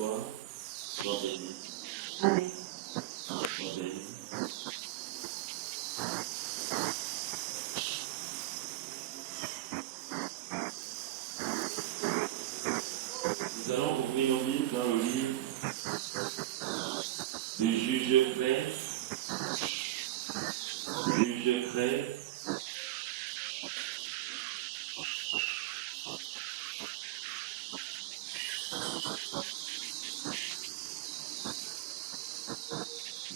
soir, sois béni. Amen. Sois béni. Nous allons ouvrir nos Bibles dans le livre du juge 13. Juge 13.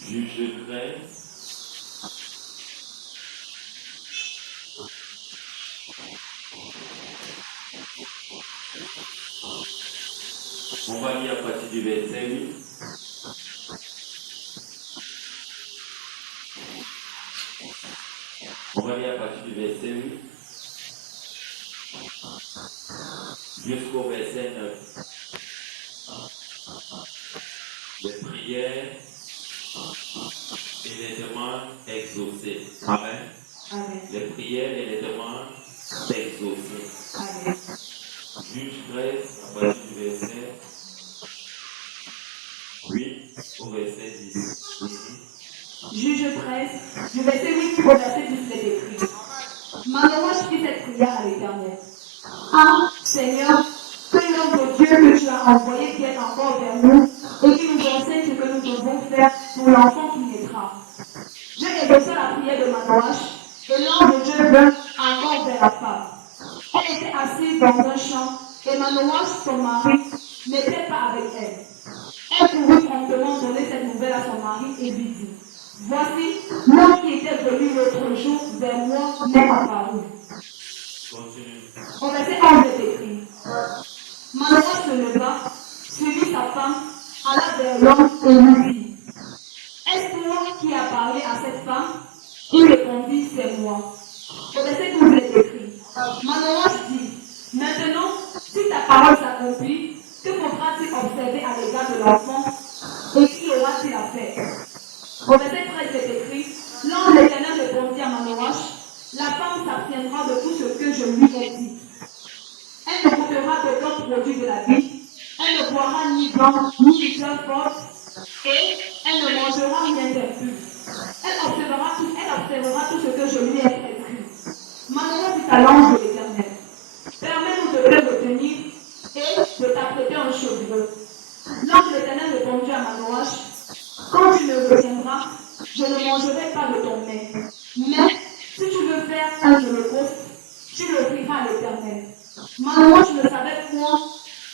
Juge 13. On va lire à partir du verset 8. On va lire à partir du verset 8 jusqu'au verset 9. Les prières et les demandes exaucées. Amen. Amen. Les prières et les demandes exaucées. Amen. Juge 13 à partir du verset 8 au verset 10. Juge 13, du verset 8 au verset 10 est écrit. Manoach fit cette prière à l'Éternel. Ah, Seigneur, que l'homme de Dieu que tu as envoyé vienne encore vers nous et qu'il nous enseigne ce que nous devons faire pour l'enfant qui naîtra. J'ai exaucé la prière de Manoach et l'ange de Dieu vint encore vers la femme. Elle était assise dans un champ et Manoach, son mari, n'était pas avec elle. Elle pouvait promptement donner cette nouvelle à son mari et lui dit: voici, l'homme qui était venu l'autre jour vers moi m'est apparu. Continue. Au verset 11 est écrit. Manoach se leva, suivit sa femme, alla vers l'homme et lui dit: est-ce toi qui as parlé à cette femme? Il répondit: c'est moi. Au verset 12 est écrit. Manoach dit: maintenant, si ta parole s'accomplit, que faudra-t-il observer à l'égard de l'enfant et qui aura-t-il à faire? Au verset 13 est écrit. L'ange de l'Éternel répondit à Manoach: la femme s'abstiendra de tout ce que je lui ai dit. Elle ne goûtera d'aucun produit de la vie, elle ne boira ni vin ni liqueur forte, et elle ne mangera rien d'impur. Elle observera tout ce que je lui ai prescrit. Manoach dit à l'ange de l'Éternel: permets-nous de te retenir et de t'apprêter un chevreuil. L'ange de l'Éternel répondit à Manoach: quand tu me retiendras, je ne mangerai pas de ton mets. Mais si tu veux faire un holocauste, tu l'offriras à l'Éternel. Manoach ne savait point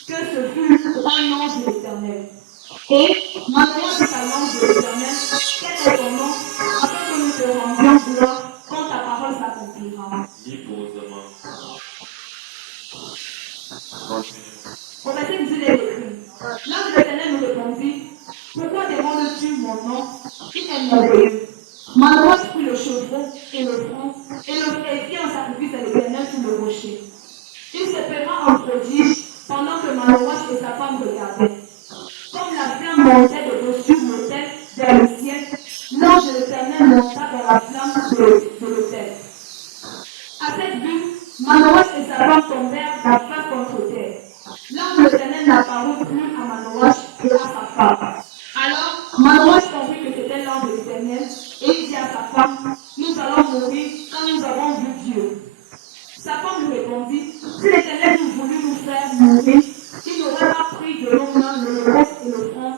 que ce fut un ange de l'Éternel. Et Manoach dit à l'ange de l'Éternel: quel est ton nom, afin que nous te rendions gloire quand ta parole s'accomplira. Dis posément. Au verset 18 est écrit. L'ange de l'Éternel nous répondit: pourquoi demandes-tu mon nom? Il est merveilleux. Manoach prit le chevreau et le front et le fit en sacrifice à l'Éternel sur le rocher. Il s'opéra un prodige pendant que Manoach et sa femme regardaient. Comme la flamme montait de dessus l'autel vers le ciel, l'ange de l'Éternel monta dans la flamme de l'autel. À cette vue, Manoach et sa femme tombèrent la face contre terre. L'ange de l'Éternel n'apparut plus à Manoach et à sa femme. Alors, Manoach comprit que c'était l'ange de l'Éternel et il dit à sa femme: nous allons mourir quand nous avons vu Dieu. Sa femme lui répondit: si l'Éternel nous voulut nous faire mourir, il n'aurait pas pris de nos mains le holocauste et le front,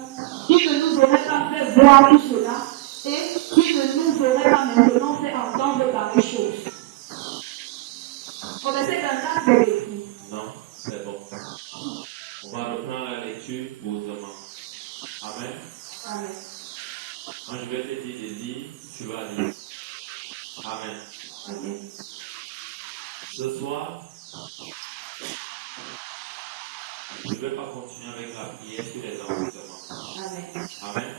il ne nous aurait pas fait voir tout cela et il ne nous aurait pas maintenant fait entendre pareille chose. Au verset 24, c'est écrit. Non, c'est bon. On va reprendre la lecture posément. Amen. Amen. Quand je vais te dire de lire, tu vas lire. Amen. Amen. Ce soir, je ne vais pas continuer avec la prière sur les envoûtements. Amen. Amen.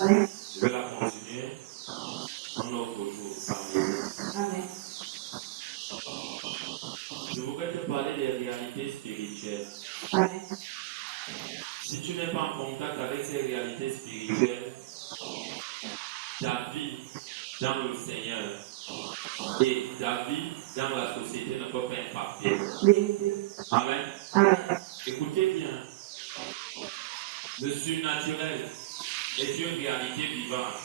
Amen. Je vais la continuer un autre jour parmi vous. Amen. Je voudrais te parler des réalités spirituelles. Amen. Si tu n'es pas en contact avec ces réalités spirituelles, ta vie dans le Seigneur et ta vie dans la société ne peut pas impacter. Amen. Amen. Écoutez bien. Le surnaturel est une réalité vivante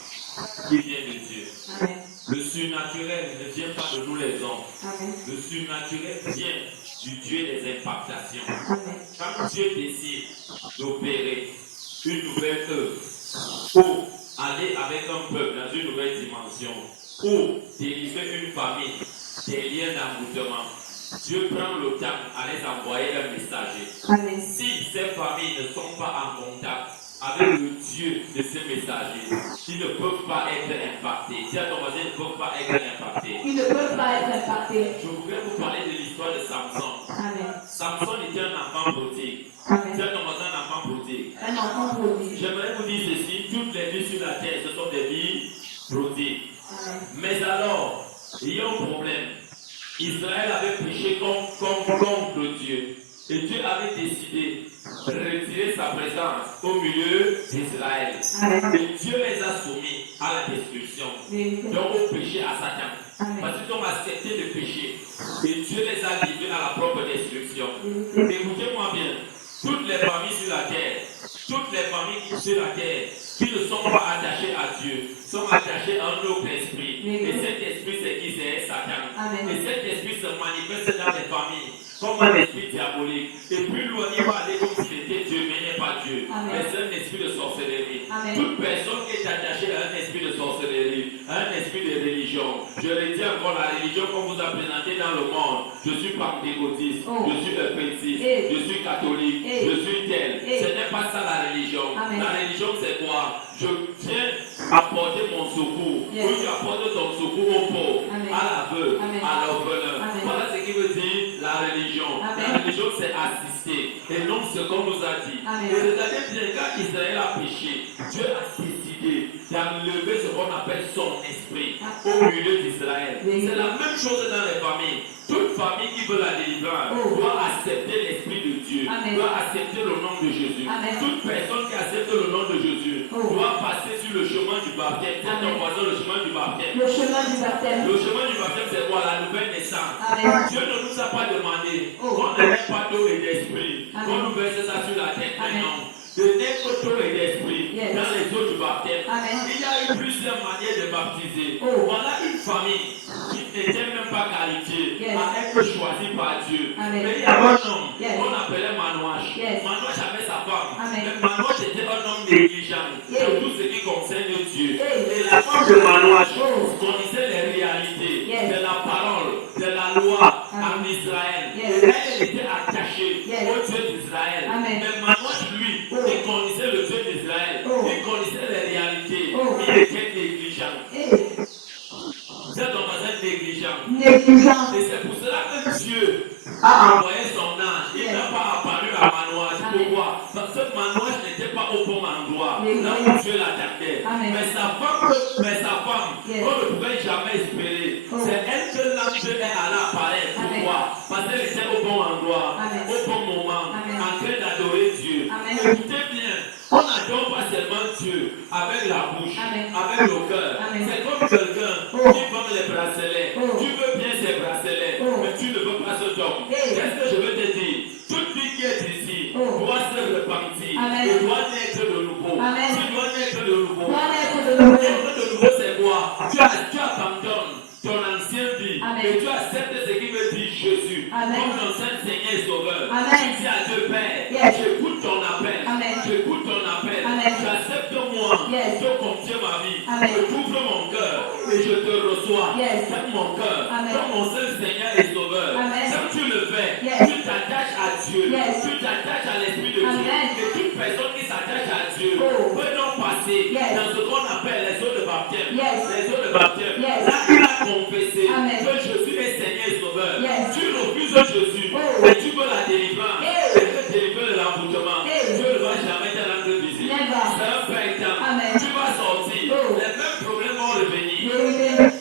qui vient de Dieu. Amen. Le surnaturel ne vient pas de nous les hommes. Amen. Le surnaturel vient du Dieu des impactations. Amen. Quand Dieu décide d'opérer une nouvelle œuvre, ou aller avec un peuple dans une nouvelle dimension, ou délivrer une famille des liens d'envoûtement, Dieu prend le temps à les envoyer un messager. Amen. Si ces familles ne sont pas en contact avec le Dieu de ces messagers, ils ne peuvent pas être impactés. Si à ton voisin, ils ne peuvent pas être impactés. Ils ne peuvent pas être impactés. Je voudrais vous parler de l'histoire de Samson. Amen. Samson était un enfant prodigue. Amen. Si à ton voisin, un enfant prodigue. Un enfant prodigue. J'aimerais vous dire ceci, toutes les vies sur la terre, ce sont des vies prodigues. Amen. Mais alors, il y a un problème. Israël avait péché contre Dieu. Et Dieu avait décidé de retirer sa présence au milieu d'Israël. Et Dieu les a soumis à la destruction. Donc au péché à Satan. Amen. Parce qu'ils ont accepté de pécher. Et Dieu les a livrés à la propre destruction. Écoutez-moi bien. Toutes les familles sur la terre, toutes les familles sur la terre qui ne sont pas attachées à Dieu, sont attachées à un autre esprit. Et cet esprit, c'est qui? C'est Satan. Amen. Et cet esprit se manifeste dans les familles comme un esprit diabolique. Et plus loin, il va aller comme s'il était Dieu, mais il n'est pas Dieu. Amen. Mais c'est un esprit de sorcellerie. Amen. Toute personne qui est attachée à un esprit de sorcellerie, à un esprit de religion, je le dis encore, la religion qu'on vous a présentée dans le monde, je suis pentecôtiste, Oh. je suis adventiste, Eh. je suis catholique, Eh. je suis tel. Eh. Ce n'est pas ça la religion. Amen. La religion, c'est quoi? Je viens apporter mon secours. Yes. Oui, tu apportes ton secours au pauvre, Amen. à l'aveugle, Amen. à l'orphelin. Amen. Voilà ce qui veut dire la religion. Amen. La religion, c'est assister. Et non ce qu'on nous a dit. Amen. Et regardez bien, quand Israël a péché, Dieu a décidé d'enlever ce qu'on appelle son esprit au milieu d'Israël. Oui. C'est la même chose dans les familles. Toute famille qui veut la délivrance Oh. doit accepter l'esprit de Dieu, Amen. doit accepter le nom de Jésus. Amen. Toute personne qui accepte le nom de Jésus Oh. doit passer sur le chemin du baptême. C'est ton Amen. voisin, le chemin du baptême. Le chemin du baptême. Le chemin du baptême, c'est quoi? La nouvelle naissance. Amen. Dieu ne nous a pas demandé Oh. qu'on ne mette pas d'eau et d'esprit, Amen. qu'on nous verse ça sur la tête. Amen. Non. De n'être d'eau et d'esprit Yes. dans les eaux du baptême. Amen. Il y a eu plusieurs manières de baptiser. Oh. Voilà une famille qui n'était même pas qualifiée Yes. à être choisie par Dieu. Amen. Mais il y a un homme Yes. qu'on appelait Manouach. Yes. Manouach avait sa femme. Amen. Mais Manouach était un homme négligent Yes. de tout ce qui concerne Dieu. Yes. Et la femme de Manouach Oh. connaissait les réalités Yes. de la parole, de la loi en Amen. Israël. Yes. Et elle était attachée Yes. au Dieu d'Israël. Amen. Mais Manouach, lui, Oh. il connaissait le Dieu d'Israël. Oh. Il connaissait les réalités. Oh. Il était négligent. Et C'est ton voisin négligent. négligence. Et c'est pour cela que Dieu a Ah. envoyé son ange. Il Yes. n'a pas apparu à Manouach. Amen. Pourquoi? Parce que Manouach n'était pas au bon endroit. Oui. Là où Dieu l'attendait. Amen. Mais sa femme, Yes. on ne pouvait jamais espérer. Oh. C'est elle que l'ange est allé apparaître. Amen. Pourquoi? Parce qu'elle était au bon endroit, Amen. au bon moment, Amen. en train d'adorer Dieu. Amen. Écoutez bien, on n'adore pas seulement Dieu avec la bouche, Amen. avec le cœur. Amen. C'est comme quelqu'un Oh. qui vend les bracelets. Oh. Tu veux bien ces bracelets, Oh. mais tu ne veux pas ce homme. Hey. Qu'est-ce que je veux te dire? Toute vie qui est ici Oh. doit se repentir Amen. et doit naître de nouveau. Amen. Tu dois naître de nouveau. Doit naître de nouveau. Naître de nouveau, c'est quoi? Tu abandonnes ton ancienne vie Amen. et tu acceptes ce qui veut dire Jésus Amen. comme ton Saint Seigneur et Sauveur. Amen. Tu dis à Dieu Père, Yes. j'écoute ton appel. Amen. J'écoute ton appel. Amen. J'accepte-moi. Yes. Je confie ma vie. Amen. Je t'ouvre mon cœur et je te reçois. Yes. Fais mon cœur Amen. comme mon Saint Seigneur et Sauveur. Amen. Quand tu le fais, Yes. tu t'attaches à Dieu. Yes. Tu t'attaches à l'Esprit de Dieu. Amen. Et toute personne qui s'attache à Dieu Oh. peut donc passer Yes. dans ce qu'on appelle les eaux de baptême. Yes. Les eaux de baptême. Yes. Là, il a confessé Amen. que Jésus est Seigneur et Sauveur. Yes. Tu refuses Jésus, Oh. mais tu veux la délivrance. Hey. Et te délivrer de l'envoûtement. Hey. Dieu ne va jamais te rendre visite. Never. C'est un printemps. Amen. Tu vas sortir. Oh. Les mêmes problèmes vont revenir. Vérité.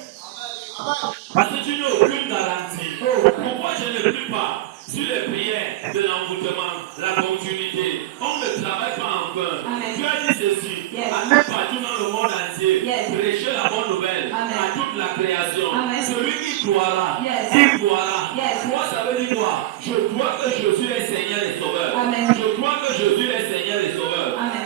Parce que tu n'as aucune garantie. Oh. Pourquoi je ne prie pas sur les prières de l'envoûtement, la continuité? On ne travaille pas en vain. Amen. Tu as dit ceci. Yes. Allez partout dans le monde entier. Yes. Prêchez la bonne nouvelle Amen. à toute la création. Amen. Celui qui croira, Yes. il croira. Yes. Croire, ça veut dire quoi? Je crois que Jésus est Seigneur et Sauveur. Amen. Je crois que Jésus est Seigneur et Sauveur. Amen.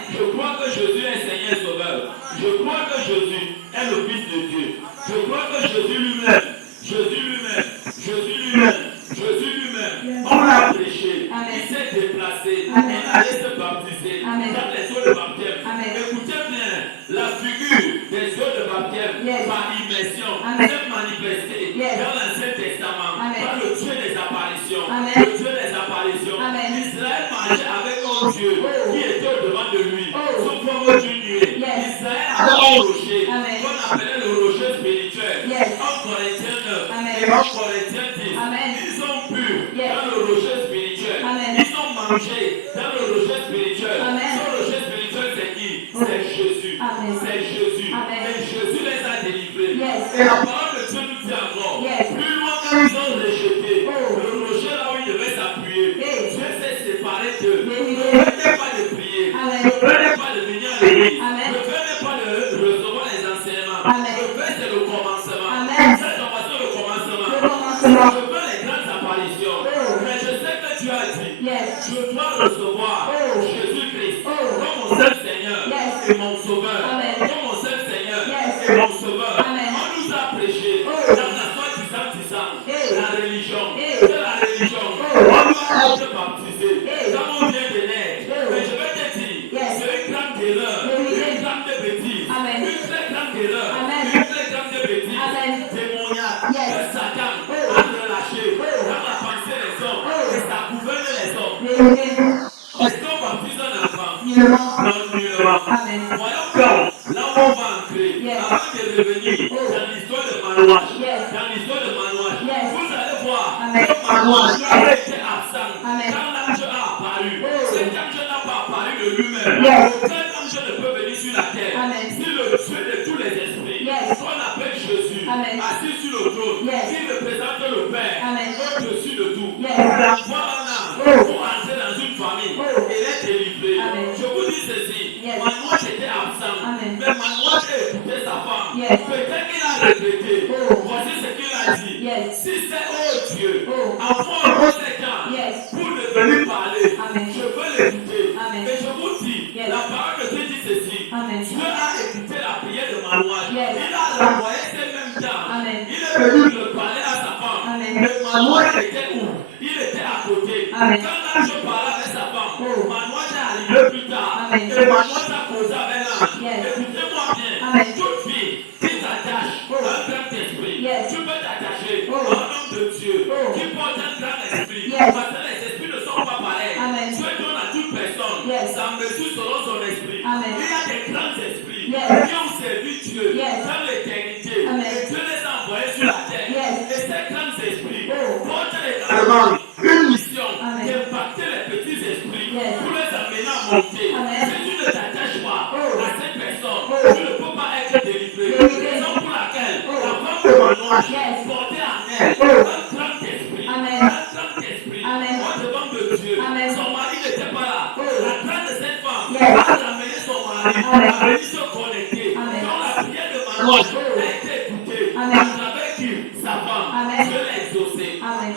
déplacer. Amen. Il allait se baptiser Amen. dans les eaux de baptême. Amen. Écoutez bien, la figure des eaux de baptême Yes. par immersion Amen. s'est manifestée Yes. dans l'Ancien Testament Amen. par le Dieu des apparitions. Amen. Le Dieu des apparitions. Amen. Israël marchait avec un Dieu Oh. qui était au-devant de lui. Oh. Sous forme d'une nuée. Yes. Israël avait un rocher Amen. qu'on appelait le rocher spirituel. Yes. En Corinthiens 9 Amen. et en Corinthiens 10. Amen. Ils ont bu Yes. dans le rocher spirituel. Amen. Ils ont mangé dans le rocher spirituel. Amen. Ce rocher spirituel, c'est qui? C'est Jésus. Amen. C'est Jésus. Amen. Et Jésus les a délivrés. Yes. Et la parole de Dieu nous dit encore. Yes. Plus loin quand ils ont rejeté Oh. le rocher là où ils devaient s'appuyer, Yes. Dieu s'est séparé d'eux. Yes. Ne venez pas de prier. Amen. Ne venez pas de venir à l'église. Amen. Ne venez pas de recevoir les enseignements. Amen. Le fait, c'est le commencement. Amen. C'est le commencement. Le commencement. Je veux les grandes apparitions. Oh. Mais je sais que tu as dit, Yes. je dois recevoir Oh. Jésus-Christ Oh. comme mon seul Seigneur Yes. et mon Sauveur. Amen. Comme mon seul Seigneur Yes. et mon Sauveur. Amen. On nous a prêché Oh. dans la foi disant Hey. la religion. Hey. C'est la religion. Oh. On doit être baptisé. Hey. Quand on vient de naître. Oh. Mais je vais te dire, Yes. c'est une grande erreur. Oui. Une grande bêtise. Amen. Une très grande erreur. Amen. Une très grande bêtise. Amen. Témoignage Yes. que Satan Oh. a relâché Oh. dans la pensée des hommes. Oh. Et ça gouverne les hommes. Yes. Est-ce qu'on baptise un enfant? Nullement. Non, nullement. Amen. Voyons que là où on va entrer, Yes. avant de revenir Oh. dans l'histoire de Manouache, Yes. dans l'histoire de Manouache, Yes. vous allez voir Amen. que Manouache Yes. avait été absent Amen. quand l'ange a apparu. Oh. Cet ange n'a pas apparu de lui-même. Yes. Aucun ange ne peut venir sur la terre. Amen. Si le Dieu de tous les esprits, Yes. qu'on appelle Jésus, Amen. assis sur le trône, Yes. qui représente le Père, Amen. au-dessus de tout, Yes. envoie un ange Oh. pour entrer dans une famille Oh. et les délivrer. Amen. Je vous dis ceci, Yes. Manouache était absent, Amen. mais Manouache a écouté sa femme. Yes. Peut-être qu'il a regretté. Oh. Voici ce qu'il a dit. Yes. Si c'est oh Dieu, Oh. envoie un conséquent Yes. pour le venir parler. Amen. Je veux l'écouter. Amen. Et je vous dis, Yes. la parole de Dieu dit ceci. Amen. Dieu a écouté la prière de Manouache. Yes. Il a renvoyé ces mêmes dames. Amen. Il est venu le parler à sa femme. Amen. Mais Manouache était où? Il était à côté. Amen. Quand l'ange parlait avec sa femme, Oh. Manouache est arrivé plus tard. Amen. Et Manouache a causé avec l'ange. Yes. Écoutez-moi bien. Amen. Toute fille qui s'attache Oh. à un grand esprit, Yes. tu peux t'attacher Oh. à un homme de Dieu Oh. qui porte un grand esprit. Yes. Parce que les esprits ne sont pas pareils. Amen. Dieu donne à toute personne Yes. sa mesure selon son esprit. Amen. Il y a des grands esprits Yes. qui ont servi Dieu Yes. dans l'éternité. Amen. Et Dieu les a envoyés sur la terre. Yes. Et ces grands esprits Oh. portent également une mission Amen. d'impacter les petits esprits Yes. pour les amener à monter. Amen. Si tu ne t'attaches pas Oh. à cette personne, Oh. tu ne peux pas être délivré. Délivré. Raison pour laquelle Oh. la femme de Manouache Yes. portait en elle Oh. un grand esprit. Amen. Un grand esprit. Amen. Au devant de Dieu. Amen. Son mari n'était pas là. Oh. La grâce de cette femme Yes. a ramené son mari Amen. à venir se connecter. Amen. Quand la prière de Manouache Oh. a été écoutée, Amen. à travers qui? Sa femme. Amen. Dieu l'a exaucé. Amen.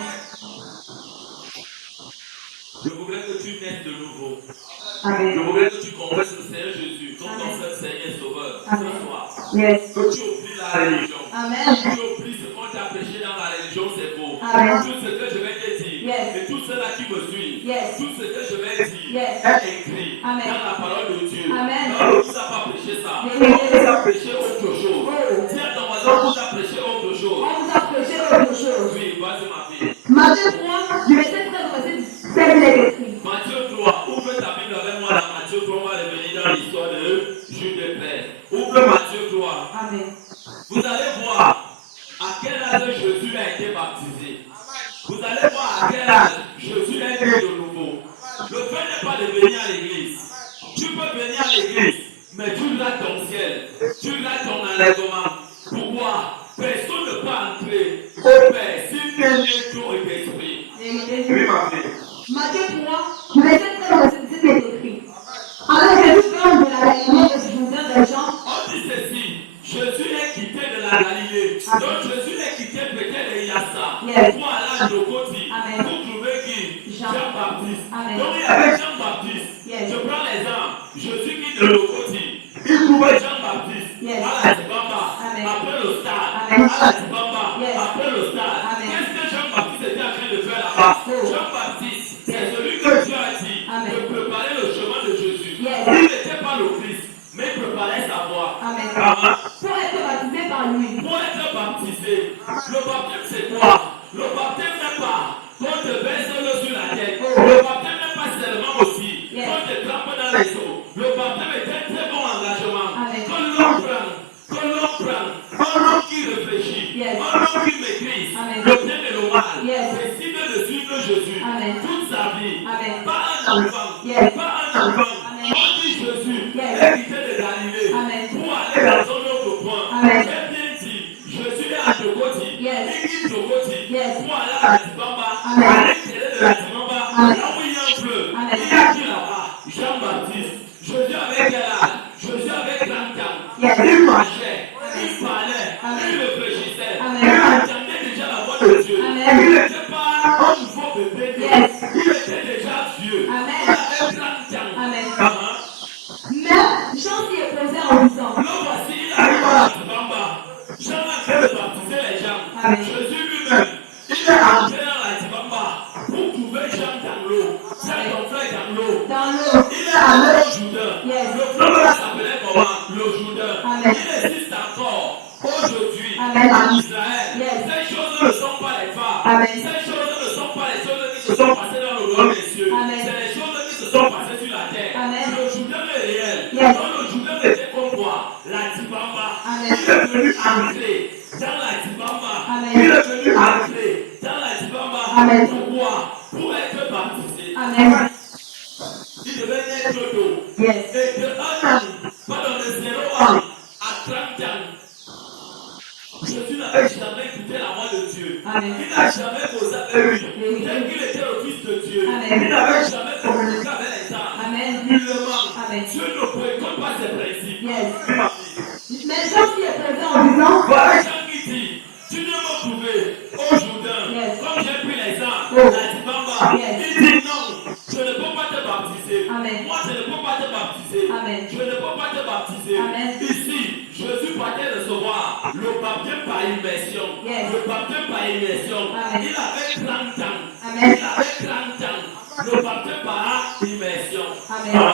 Je voudrais que tu naisses de nouveau. Je Amen. voudrais que tu confesses le Seigneur Jésus comme ton Amen. seul Seigneur et Sauveur Amen. ce soir. Yes. Que tu oublies la religion. Amen. Tu oublies ce qu'on t'a prêché dans la religion, c'est faux. Amen. Tout ce que je vais te dire, Yes. et tout ceux-là qui me suivent, Yes. tout ce que je vais dire Yes. est écrit Amen. dans la parole de Dieu. Amen. Non, on ne vous a pas prêché ça. Yes. On vous a prêché autre chose. Oh. Dis à ton voisin, on vous a prêché autre chose. On vous a prêché autre chose. Oui, vas-y ma fille. Matthieu 3, du verset 13 au verset 17, il est écrit. Matthieu 3, ouvre ta Bible avec moi dans Matthieu 3, on va revenir dans l'histoire de Jules de Père. Ouvre Matthieu 3. Amen. Vous allez voir à quel âge Jésus a été baptisé. Vous allez voir à quel âge Jésus est né de nouveau. Le fait n'est pas de venir à l'église. Tu peux venir à l'église, mais tu rates ton ciel. Tu rates ton enlèvement. Pourquoi? Personne ne peut entrer au Père s'il n'est né d'eau et d'esprit. Oui, ma fille. Matthieu 3, du verset 13 au verset 17, il est écrit. Alors Jésus vint de la Galilée de Jourdain des gens. On dit ceci, Jésus est quitté de la Galilée. Donc Jésus est quitté peut-être de Yassa. Yes. Pour aller à Jokoti. Amen. Pour trouver qui? Jean. Jean-Baptiste. Amen. Donc il y avait Jean-Baptiste. Yes. Je prends l'exemple. Jésus quitte de Jokoti. Il trouvait Jean-Baptiste. Yes. À la Tibamba. Amen. Après le stade. Amen. À la Tibamba. Yes. Après le stade. Amen. Qu'est-ce que Jean-Baptiste était en train de faire là-bas? Oh. Jean-Baptiste, c'est celui que Dieu a dit. dans les eaux. Le baptême est un très bon engagement. Amen. Que l'on prenne, un homme qui réfléchit, Yes. un homme qui maîtrise Amen. le bien et le mal, Yes. décide de suivre Jésus Amen. toute sa vie. Amen. Pas un enfant, Yes. pas un enfant. Amen. On dit Jésus, Yes. hérité de Galilée, Amen. pour aller dans un autre point. Amen. J'ai bien dit, Jésus est à Tokoti, Yes. il quitte Tokoti Yes. pour aller à la Tibamba, Amen. à l'intérieur de la Tibamba, Amen. là où il y a un fleuve. Amen. Il a dit là-bas, Jean-Baptiste, Jésus avec quel âge? Jésus avec 30 ans. Yes. Il marchait, il parlait, Amen. il réfléchissait, Amen. il entendait déjà la voix de Dieu. Amen. Il n'était pas un nouveau bébé, Yes. il était déjà vieux. Amen. Il avait 30 ans. Amen. Uh-huh. Mais Jean s'y est posé en disant, Là, voici, il arrive à la Tibamba. Jean a fait de baptiser les gens. Amen. Jésus lui-même, il est entré dans la Tibamba pour trouver Jean dans l'eau. C'est ton frère dans l'eau. dans l'eau, Il est allé au Jourdain. Yes. Le fleuve s'appelait comment? Le Jourdain. Amen. Il existe encore aujourd'hui Amen. en Israël. Yes. Ces choses ne sont pas les femmes. Amen. Ces choses ne sont pas les choses qui se sont passées dans le royaume des cieux. Amen. C'est les choses qui se sont passées sur la terre. Amen. Le Jourdain est réel. Yes. Donc le Jourdain était comme quoi? La Tibamba. Amen. Il est venu entrer dans la Tibamba. Amen. Il est venu entrer dans la Tibamba. Amen. Pourquoi? Pour être baptisé. Amen. Il devait naître d'eau. Yes. Et de 1 an, pardon, de 0 ans à 30 ans, Jésus n'avait jamais écouté la voix de Dieu. Amen. Il n'a jamais causé avec lui. Tel qu'il était le Fils de Dieu. Amen. Il n'avait jamais communiqué avec les gens. Amen. Nullement. Amen. Dieu ne boycotte pas ses principes. Yes. Mais Jean s'y est posé en disant, Voilà Jean qui dit, tu ne me trouver au Jourdain, Yes. comme j'ai pris les gens, Oh. la Tibamba. Yes. Il dit non, je ne peux pas te baptiser. Amen. Moi, je ne peux pas te baptiser. Amen. Je ne peux pas te baptiser. Amen. Ici, Jésus partait recevoir le baptême par immersion. Yes. Le baptême par immersion. Amen. Il avait 30 ans. Amen. Il avait 30 ans. Le baptême par immersion. Amen.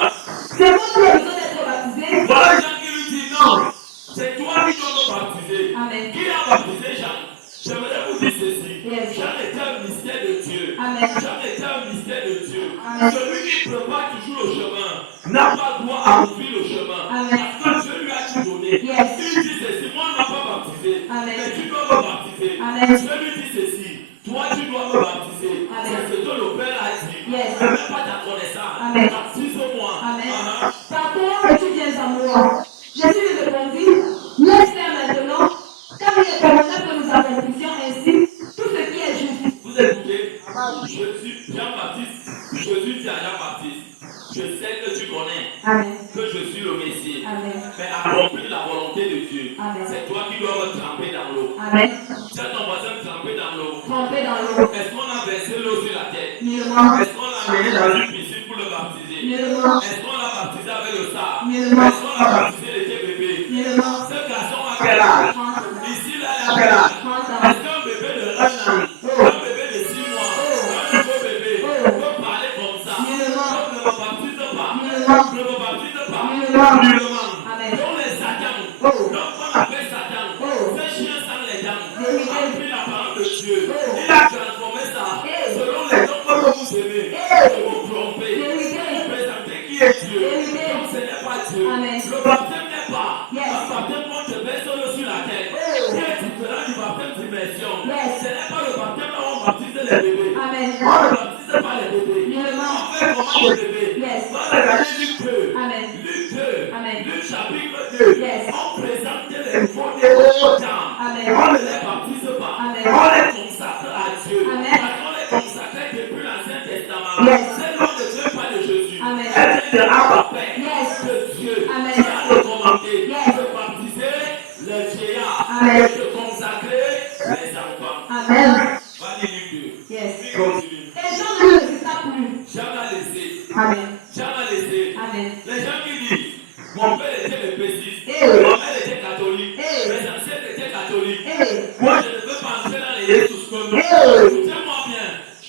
C'est moi qui ai besoin d'être baptisé. Voilà Jean qui lui dit non. C'est toi qui dois me baptiser. Amen. Qui a baptisé Jean? J'aimerais vous dire ceci. Yes. Jean était un mystère de Dieu. Amen. Jean était un mystère de Dieu. Amen. Celui qui prépare toujours le chemin n'a pas droit à ouvrir le chemin. Amen. Parce que Dieu lui a tout donné. Yes. Il dit ceci, moi on ne m'a pas baptisé. Amen. Mais tu dois me baptiser. Amen. Dieu lui dit ceci, toi tu dois me baptiser. Amen. C'est ce que le Père a dit. Yes. Ne mets pas ta connaissance. Amen. Baptise-moi. Amen. Uh-huh. Par contre, tu viens à moi. Jésus lui répondit, laisse faire maintenant, car il est convenable que nous accomplissions ainsi tout ce qui est juste. Vous écoutez, Jésus, Jean-Baptiste, Jésus dit à Jean-Baptiste, je sais que tu connais Amen. que je suis le Messie, Amen. mais accomplis la volonté de Dieu. Amen. C'est toi qui dois me tremper dans l'eau. Amen. Tu as ton voisin trempé dans l'eau. Trempé dans l'eau. Est-ce qu'on a versé l'eau sur la tête? Nullement. Est-ce qu'on l'a amené dans une piscine pour le baptiser? Nullement. Est-ce qu'on l'a baptisé avec le sable? Nullement. Est-ce qu'on l'a baptisé il était bébé? Nullement. Ce garçon a quel âge? 30 ans. Ici, là, il a quel âge? 30 ans. Est-ce qu'un bébé de 1 an, un bébé de 6 mois, un nouveau bébé peut parler comme ça? Nullement. Donc ne me baptise pas. Nullement. Ne me baptise pas. Nullement. Nullement. Amen. Donc les Satan, Oh. donc on appelle Satan, Oh. ces chiens sans les dents, Vérité. a pris la parole de Dieu. Oh. Il a transformé ça selon les dons que vous aimez. De vous tromper. Vérité. Vous présentez qui est Dieu. Vérité. Donc ce n'est pas Dieu. Amen. Le baptême n'est pas Yes. un baptême qu'on te verse l'eau sur la tête. Oh. Qui est différent du baptême d'immersion. Yes. Ce n'est pas le baptême où on baptise les bébés. Amen. On ne baptise pas les bébés. Nullement. On fait comment les bébés. Yes. On regarde Luc 2. Amen. Luc 2. Amen. Luc chapitre 2. Yes. On présente les nouveaux-nés aux gens. Amen. On ne les baptise pas. Amen. On les consacre à Dieu. Amen. Parce qu'on les consacre depuis l'Ancien Testament. Yes. C'est nom de Dieu, pas de Jésus. Amen. C'est de Abba Père. Yes. De Dieu. Amen. Qui a recommandé Yes. de baptiser les vieillards. Amen. Et de consacrer les enfants. Amen. Va-y, Luc 2. Yes. Continue. Et Jean ne le résista plus. Jean a laissé. Amen. Jean a laissé. Amen. Les gens qui disent, mon père était baptiste, Eh. ma mère était catholique, Eh. mes ancêtres étaient catholiques. Eh. Moi, je ne veux pas entrer dans les Jesus comme nous. Eh. Écoutez-moi bien,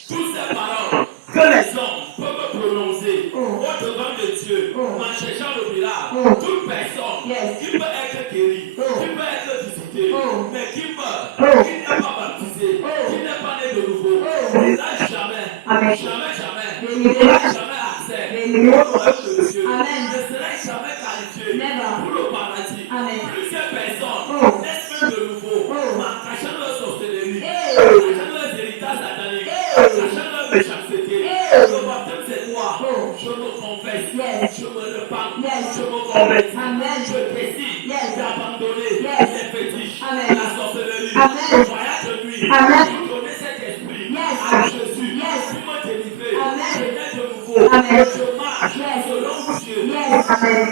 toutes ces paroles que les hommes peuvent prononcer Oh. au devant de Dieu, Oh. en cherchant le miracle, Oh. toute personne Yes. qui peut être guérie, Oh. qui peut être visitée, Oh. mais qui meurt, Oh. qui n'est pas baptisée, Oh. qui n'est pas né de nouveau, Oh. il n'a jamais, Amen. jamais, Vérité. il n'a jamais accès pour le royaume de Dieu. Amen. Ne serai jamais qualifié Never. pour le paradis. Amen. Plusieurs personnes Oh. naissent même de nouveau Oh. en cachant leur sorcellerie, Hey. en cachant leurs héritages sataniques, en cachant leur méchanceté. Hey. Le baptême, c'est quoi? Oh. Je me confesse, Yes. je me repens, Yes. je me convertis, Amen. je décide Yes. d'abandonner Yes. les fétiches, Amen. la sorcellerie, Amen. le voyage de nuit, Amen. pour donner cet esprit Yes. à Jésus, Yes. qui m'a délivré, Amen. je nais de nouveau, Amen. je marche Yes. selon Dieu. Yes. Amen.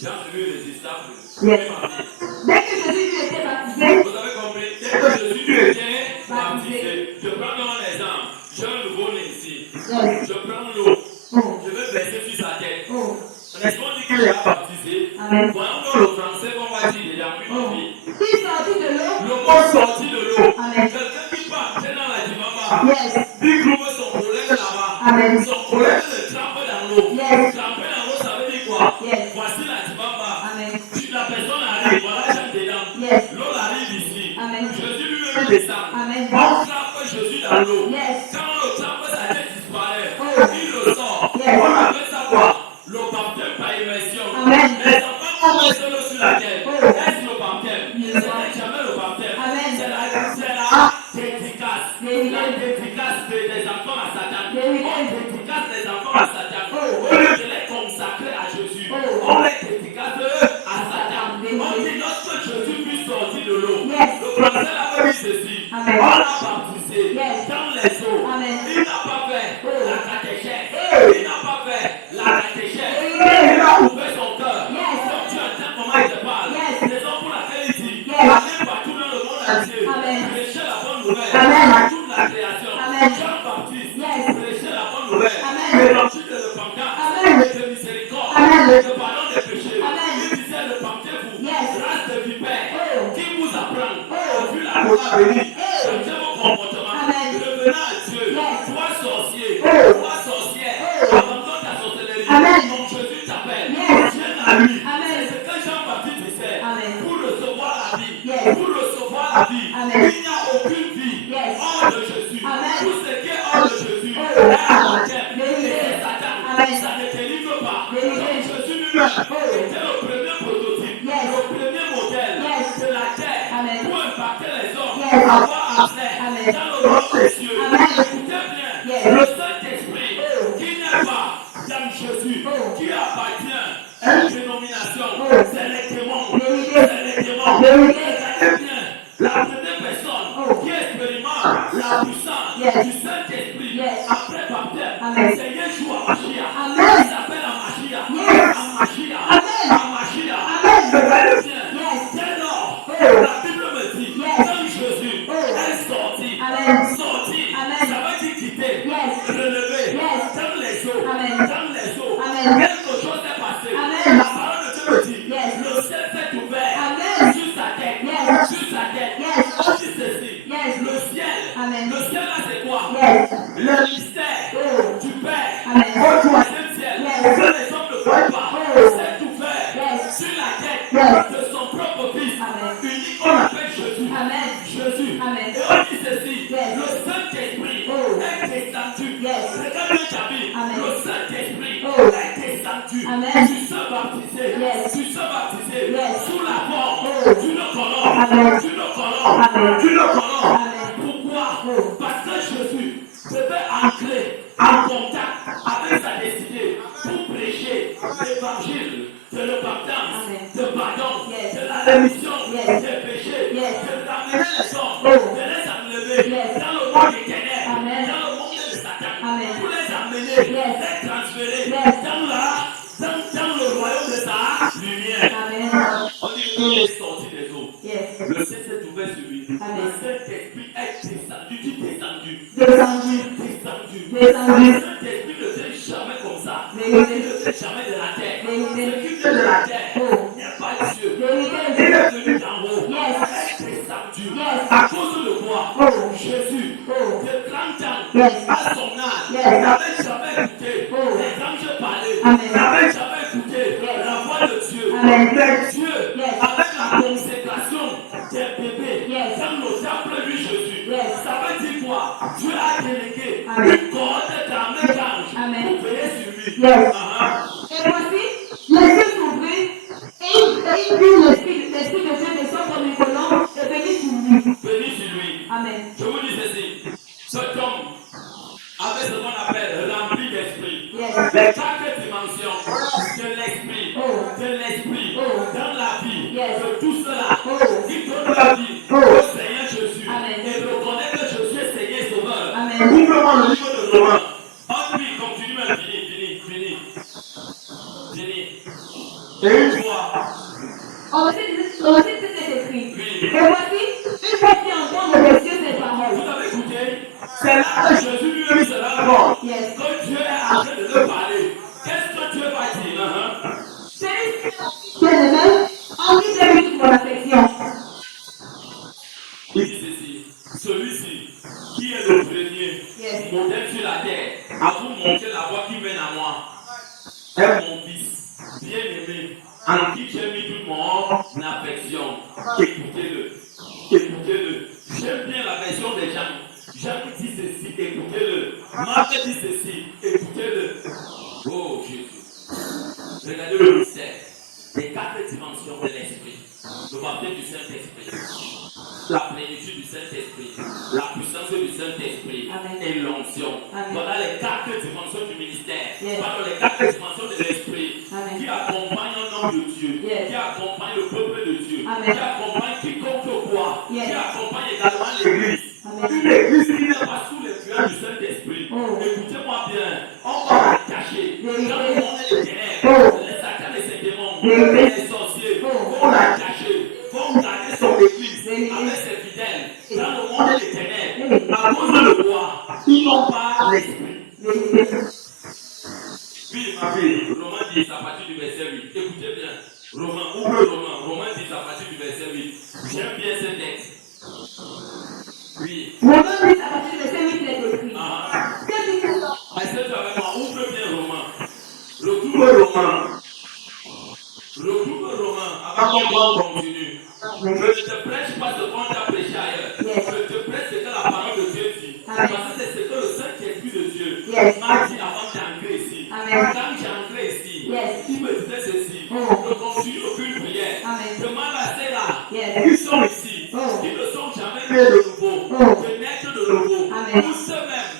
Jean vu les disciples, Yes. même ami. Dès que Jésus était baptisé, Vous avez compris? Dès que Jésus devient baptisé, je prends comme un exemple. J'ai un nouveau-né ici. yes. Je prends l'eau. Oh. Je vais verser sur sa tête. Oh. Est-ce qu'on dit qu'il est baptisé? Amen. Voyons dans le français qu'on va dire déjà. Oh. Oui. Qui sortit de l'eau? Le mot sorti de l'eau. Amen. Quelqu'un qui peut entrer dans la dimama. Yes. Il trouve son collègue là-bas. Amen. Son collègue le trempe dans l'eau. Yes. Tremper dans l'eau, ça veut dire quoi? Yes. Voici la dimama. Amen. La personne arrive, voilà, j'aime dedans. Yes. L'eau arrive ici. Amen. Jésus lui-même descend. Amen. On trempe Jésus dans l'eau. Yes. Quand on le trempe, sa tête disparaît. Oh. Il le sort. Yes. On appelle ça quoi? Le baptême par immersion. Amen. Les enfants commencent l'eau sur la tête. Oh. Est-ce le baptême? Yes. Ce n'est jamais le baptême. Amen. C'est la dédicace. Yes. La dédicace des enfants à Satan. Yes. On dédicace des enfants à Satan. Oh. Au lieu de les consacrer à Jésus, Oh. on les dédicace à Satan. Yes. On dit lorsque Jésus fut sorti de l'eau, Yes. le français avait dit ceci. Amen. On l'a baptisé Yes. dans les eaux. Amen. Il n'a pas fait Oh. la catéchèse. Oh. Il n'a pas fait la catéchèse. Oh. Il a ouvert son cœur. Yes. Comme tu entends comment il te parle. Yes. Raison pour laquelle il dit Yes. allez partout dans le monde entier. Amen. Prêchez la bonne nouvelle Amen. à toute la création. Amen. Jean Baptiste. Yes. Prêchez la bonne nouvelle. Amen. Le baptême de repentance. Amen. De miséricorde. Amen. De pardon des péchés. Amen. Il disait repentez-vous. Yes. Race de vipères. Oh. Qui vous apprend Oh. vu la gloire bénie. Oh. Changez vos comportements. Amen. Revenez à Dieu. Yes. Toi sorcier. Oh. Toi sorcière. Oh. Abandonne ta sorcellerie. Amen. Donc Jésus t'appelle. Yes. Viens à lui. Amen. C'est ce que Jean-Baptiste disait. Amen. Pour recevoir la vie. Yes. Pour recevoir la vie. Amen. Il n'y a aucune vie Yes. hors de Jésus. Amen. Tout ce qui est hors de Jésus Oh. est baptême. Vérité. Et c'est Satan. Amen. Ça ne délivre pas. Vérité. Donc Jésus lui-même Oh. était le premier prototype. Yes. Le premier modèle Yes. de la terre Amen. pour impacter les hommes. Yes. Avoir accès Amen. dans le royaume des cieux. Amen. Écoutez bien. Yes. Le Saint-Esprit Oh. qui n'est pas dans Jésus, Oh. qui appartient à une dénomination, Oh. c'est les démons. Vérité. C'est les démons. Vérité. Regardez bien. La première personne Oh. qui expérimente la puissance Yes. du Saint-Esprit Yes. après baptême, Amen. c'est Yeshua Mashiach. Amen. Il s'appelle Mashiach. Yes. Mashiach. Amen. Mashiach. Amen. Regardez bien. Yes. Dès lors, Oh. la Bible me dit, Yes. quand Jésus Oh. est sorti, Amen. sorti, Amen. ça veut dire quitter, Yes. relever, Yes. dans les eaux, Amen. dans les eaux. Amen. Quelque chose est passé. Amen. La parole de Dieu me dit, Yes. le ciel s'est ouvert Amen. sur sa tête, Yes. sur sa tête. Yes. On dit ceci, Yes. le ciel, Amen. le ciel là c'est quoi? Yes. Le mystère Oh. du Père Amen. au troisième ciel, Yes. que les hommes ne voient pas, Oh. s'est ouvert Yes. sur la tête Yes. de son propre fils, Amen. unique qu'on appelle Jésus. Amen. Jésus. Amen. Et on dit ceci, Yes. le Saint-Esprit Oh. est descendu. Yes. Regarde bien ta vie. Amen. Le Saint-Esprit Oh. est descendu. Amen. Tu seras baptisé. Yes. Tu seras baptisé Yes. sous la forme Oh. d'une colonne. Amen. D'une colonne. Amen. D'une colonne. Amen. Pourquoi? Oh. Parce que Jésus devait entrer en contact avec sa destinée pour prêcher l'évangile de le baptême, Amen. de pardon, Yes. de la rémission Yes. des péchés, Yes. de ramener les hommes, Oh. de les enlever Yes. dans le monde des ténèbres, Amen. dans le monde de Satan, Amen. pour les amener, Yes. les transférer Yes. dans le royaume de sa lumière. Amen. On dit qu'il est sorti des eaux. Yes. Le ciel s'est ouvert sur lui. Amen. Le Saint-Esprit est descendu. Tu descendu. Descendu. Descendu. Descendu. Le Saint-Esprit ne vient jamais comme ça. Vérité. Il ne vient jamais de la terre. Vérité. Ce qui vient de la terre Oh. n'est pas Dieu. Vérité. Il est venu d'en haut. Yes. Il est descendu. Yes. À cause de quoi? Oh. Jésus, Oh. de 30 ans, Yes. à son âge, Yes. n'avait jamais écouté Oh. les anges parler. Amen. N'avait jamais écouté Yes. la voix de Dieu. Amen. Dieu, Yes. avec la consécration des bébés, Yes. dans le temple lui Jésus. Yes. Ça veut dire quoi? Dieu a délégué Amen. une corde d'armée d'anges Amen. pour veiller sur lui. Yes. Et voici, les yeux s'ouvrirent et il vit l'Esprit de Dieu descendre comme une colombe et venir sur lui. Venir sur lui. Amen. Je vous dis ceci. Cet homme avait ce qu'on appelle rempli d'esprit. Yes. Les quatre dimensions de l'esprit, dans la vie, de tout cela, qui donne la vie au Seigneur Jésus. Amen. Et reconnaît que Jésus est Seigneur et Sauveur. Amen. Ouvre-moi le livre de Romains. En lui, continue à finir. Et une fois. On va citer cet écrit. Oui. Et voici, une fois qui entend de Dieu ces paroles. Vous avez écouté? C'est là que Jésus lui se rend. Yes. Quand Dieu est en train de le parler, qu'est-ce que Dieu va dire? C'est bien-aimé, en qui j'ai mis toute mon affection. Il dit ceci, celui-ci, qui est le premier modèle sur la terre, a vous montré la voie qui mène à moi, est mon fils, bien-aimé, en qui j'ai mis toute mon affection. Écoutez-le. J'aime bien la version des gens. Jacques dit ceci, écoutez-le. Marc dit ceci, écoutez-le. Oh Jésus. Regardez le mystère. Les quatre dimensions de l'esprit. Le baptême du Saint-Esprit. La plénitude du Saint-Esprit. La puissance du Saint-Esprit. Et l'onction. Voilà les quatre dimensions du ministère. Voilà les quatre dimensions de l'esprit. Qui accompagnent un homme de Dieu. Qui accompagne le peuple de Dieu. Qui accompagne quiconque croit. Qui accompagne également l'église. Une église qui n'est pas sous l'influence du Saint-Esprit. Écoutez-moi bien. On va la cacher. Quand le monde est les ténèbres, les satans et ses démons, les sorciers vont la cacher. Vont garder son église avec ses fidèles. Dans le monde des ténèbres, à cause de quoi? Ils n'ont pas l'esprit. Oui, ma fille, Romains 10 à partir du verset 8. Écoutez bien. Romains 10 à partir du verset 8. J'aime bien ce texte. Oui. Romains 10 à partir du verset 8 est écrit. Est-ce que tu as avec moi? Ouvre bien Romains. Retrouve Romains avant qu'on continue. Je ne te prêche pas ce qu'on t'a prêché ailleurs. Je te prêche ce que la parole de Dieu dit. Parce que c'est ce que le Saint-Esprit de Dieu m'a dit avant d'entrer ici. Quand j'entrais ici, il me disait ceci. Je continue aucune prière. Demande à ceux-là qui sont ici, qui ne sont jamais nés de nouveau, de naître de nouveau. Tous ceux-mêmes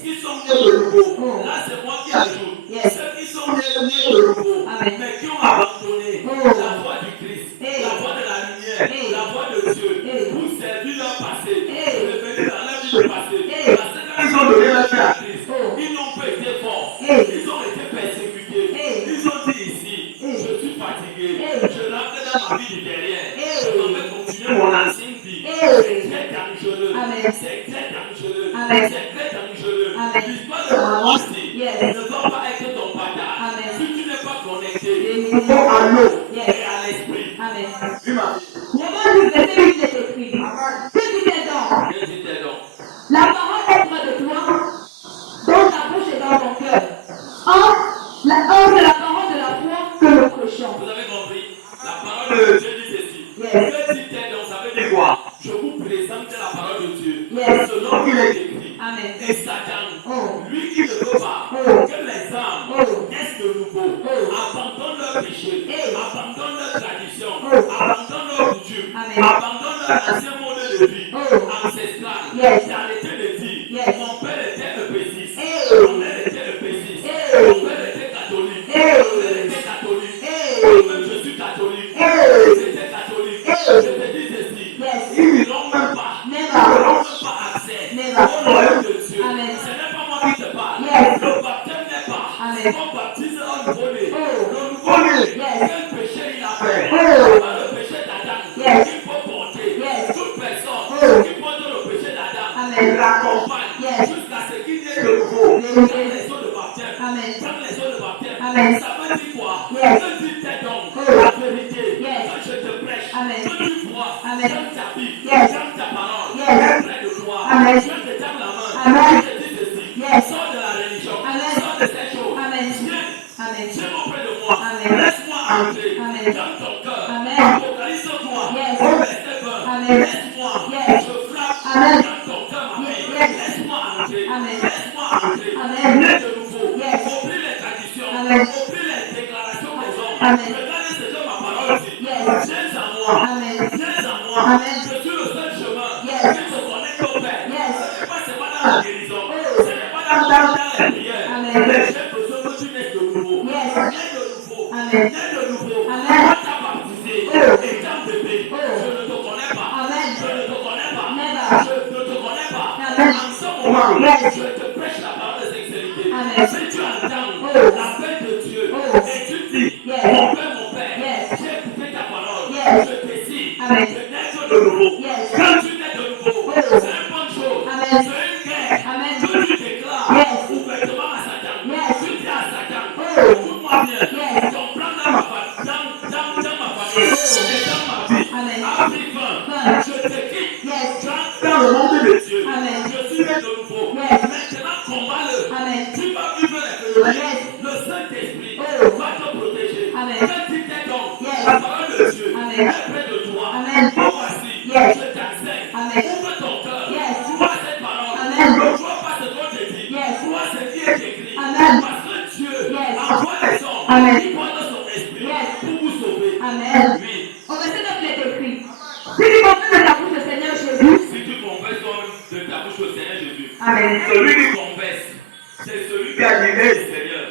qui sont nés de nouveau. Là, c'est moi qui ajoute. Ceux qui sont nés de nouveau, mais qui ont abandonné la voie du Christ, la voie de la lumière, la voie de Dieu, pour servir leur passé, revenir dans leur vie passée. Parce que quand ils ont donné leur vie à Christ, ils n'ont pas été forts, ils ont été persécutés. Ils ont dit ici, je suis fatigué, je rentre dans ma vie du derrière, je m'en vais continuer mon ancienne vie. C'est très dangereux, c'est très dangereux, c'est très dangereux. L'histoire de maman aussi ne va pas être ton partage. Si tu n'es pas connecté à l'eau et à l'esprit. Romains 10 verset 8 est écrit. Que dit-elle donc? La parole est près de toi, dans ta bouche et dans ton cœur. C'est la parole de la foi que nous prêchons. Vous avez compris? La parole de Dieu dit ceci. Que dit-elle donc? Ça veut dire quoi? Je vous présente la parole de Dieu. Selon qu'il est écrit. Et Satan, lui qui ne veut pas que les âmes naissent de nouveau, abandonnent leur péché, abandonnent leur tradition, abandonnent leur coutume, abandonnent leur ancien mode de vie ancestral. J'ai arrêté de dire, mon père était un péciste, mon père était un péciste, mon père était catholique, mon père était catholique, moi-même je suis catholique, j'étais catholique, je te dis ceci, ils n'ont même pas, accès au royaume de Dieu. Ce n'est pas moi qui te parle, le baptême n'est pas, on baptise un nouveau-né, le nouveau-né, quel péché il a fait, le péché d'Adam, il faut porter, toute personne qui porte le péché d'Adam, l'accompagne jusqu'à ce qu'il y ait de nouveau, dans les eaux de baptême, dans les eaux de baptème, ça veut dire quoi? Que dit-elle donc la vérité, que je te prêche, que tu vois, dans ta vie, dans ta parole, près de toi, je te donne la main, je te dis ceci, sors de la religion, sors de ces choses, viens auprès de moi, laisse-moi entrer dans ton cœur, focalise-toi au verset 20, laisse-moi, je frappe dans ton cœur, ma fille, laisse-moi entrer, laisse-moi entrer, de nouveau, oublie les traditions, Amen. Oublie les déclarations des hommes. Amen. Regardez ce que ma parole dit. Yes. Viens à moi. Amen. Viens à moi. Amen. Je suis le seul chemin Yes. qui te connecte au Père. Yes. Ce n'est pas dans la guérison. Ce n'est pas dans les prières. Amen. Mais j'ai besoin que tu naisses de nouveau. Yes. Nais de nouveau. Amen. Nais de nouveau. Amen. Quand tu as baptisé, étant bébé, je ne te connais pas. Amen. Je ne te connais pas. Never. Je ne te connais pas. Amen. En ce moment, Yes. je te prêche la parole de sincérité. Amen. Si tu entends Oh. la paix de Dieu Oh. et tu dis, Yes. mon Père, Yes. j'ai écouté ta parole, Yes. je décide Amen. de naître de nouveau. Yes. Quand tu nais de nouveau, Oh. c'est une bonne chose. Amen. C'est une guerre Amen. que tu déclares Yes. ouvertement à Satan. Yes. Tu dis à Satan, Oh. écoute-moi bien, Yes. ton plan dans ma famille, dans ma famille et dans ma vie, Amen. a pris fin. Fin. Je te quitte. Yes. J'entre dans le monde de Dieu. Amen. Je suis né de nouveau. Yes. Maintenant, combat-le. Amen. Tu vas vivre les phénomènes. Yes. Le Saint-Esprit Oh. va te protéger. Amen. Quand tu t'es donc, Yes. la parole de Dieu Amen. est près de toi. Amen. Oh, voici, Yes. je t'enseigne. Amen. Ouvre ton cœur. Yes. Vois cette parole. Amen. Ne vois pas ce qu'on te dit. Yes. Vois ce qui est écrit. Amen. Parce que Dieu Yes. envoie des hommes Amen. qui portent son esprit Yes. pour vous sauver. Amen. Oui. Au verset 9, il est écrit. Si tu confesses de ta bouche le Seigneur Jésus. Si tu confesses toi-même de ta bouche au Seigneur Jésus, Amen. celui qui confesse, c'est celui qui a dit, hey Seigneur,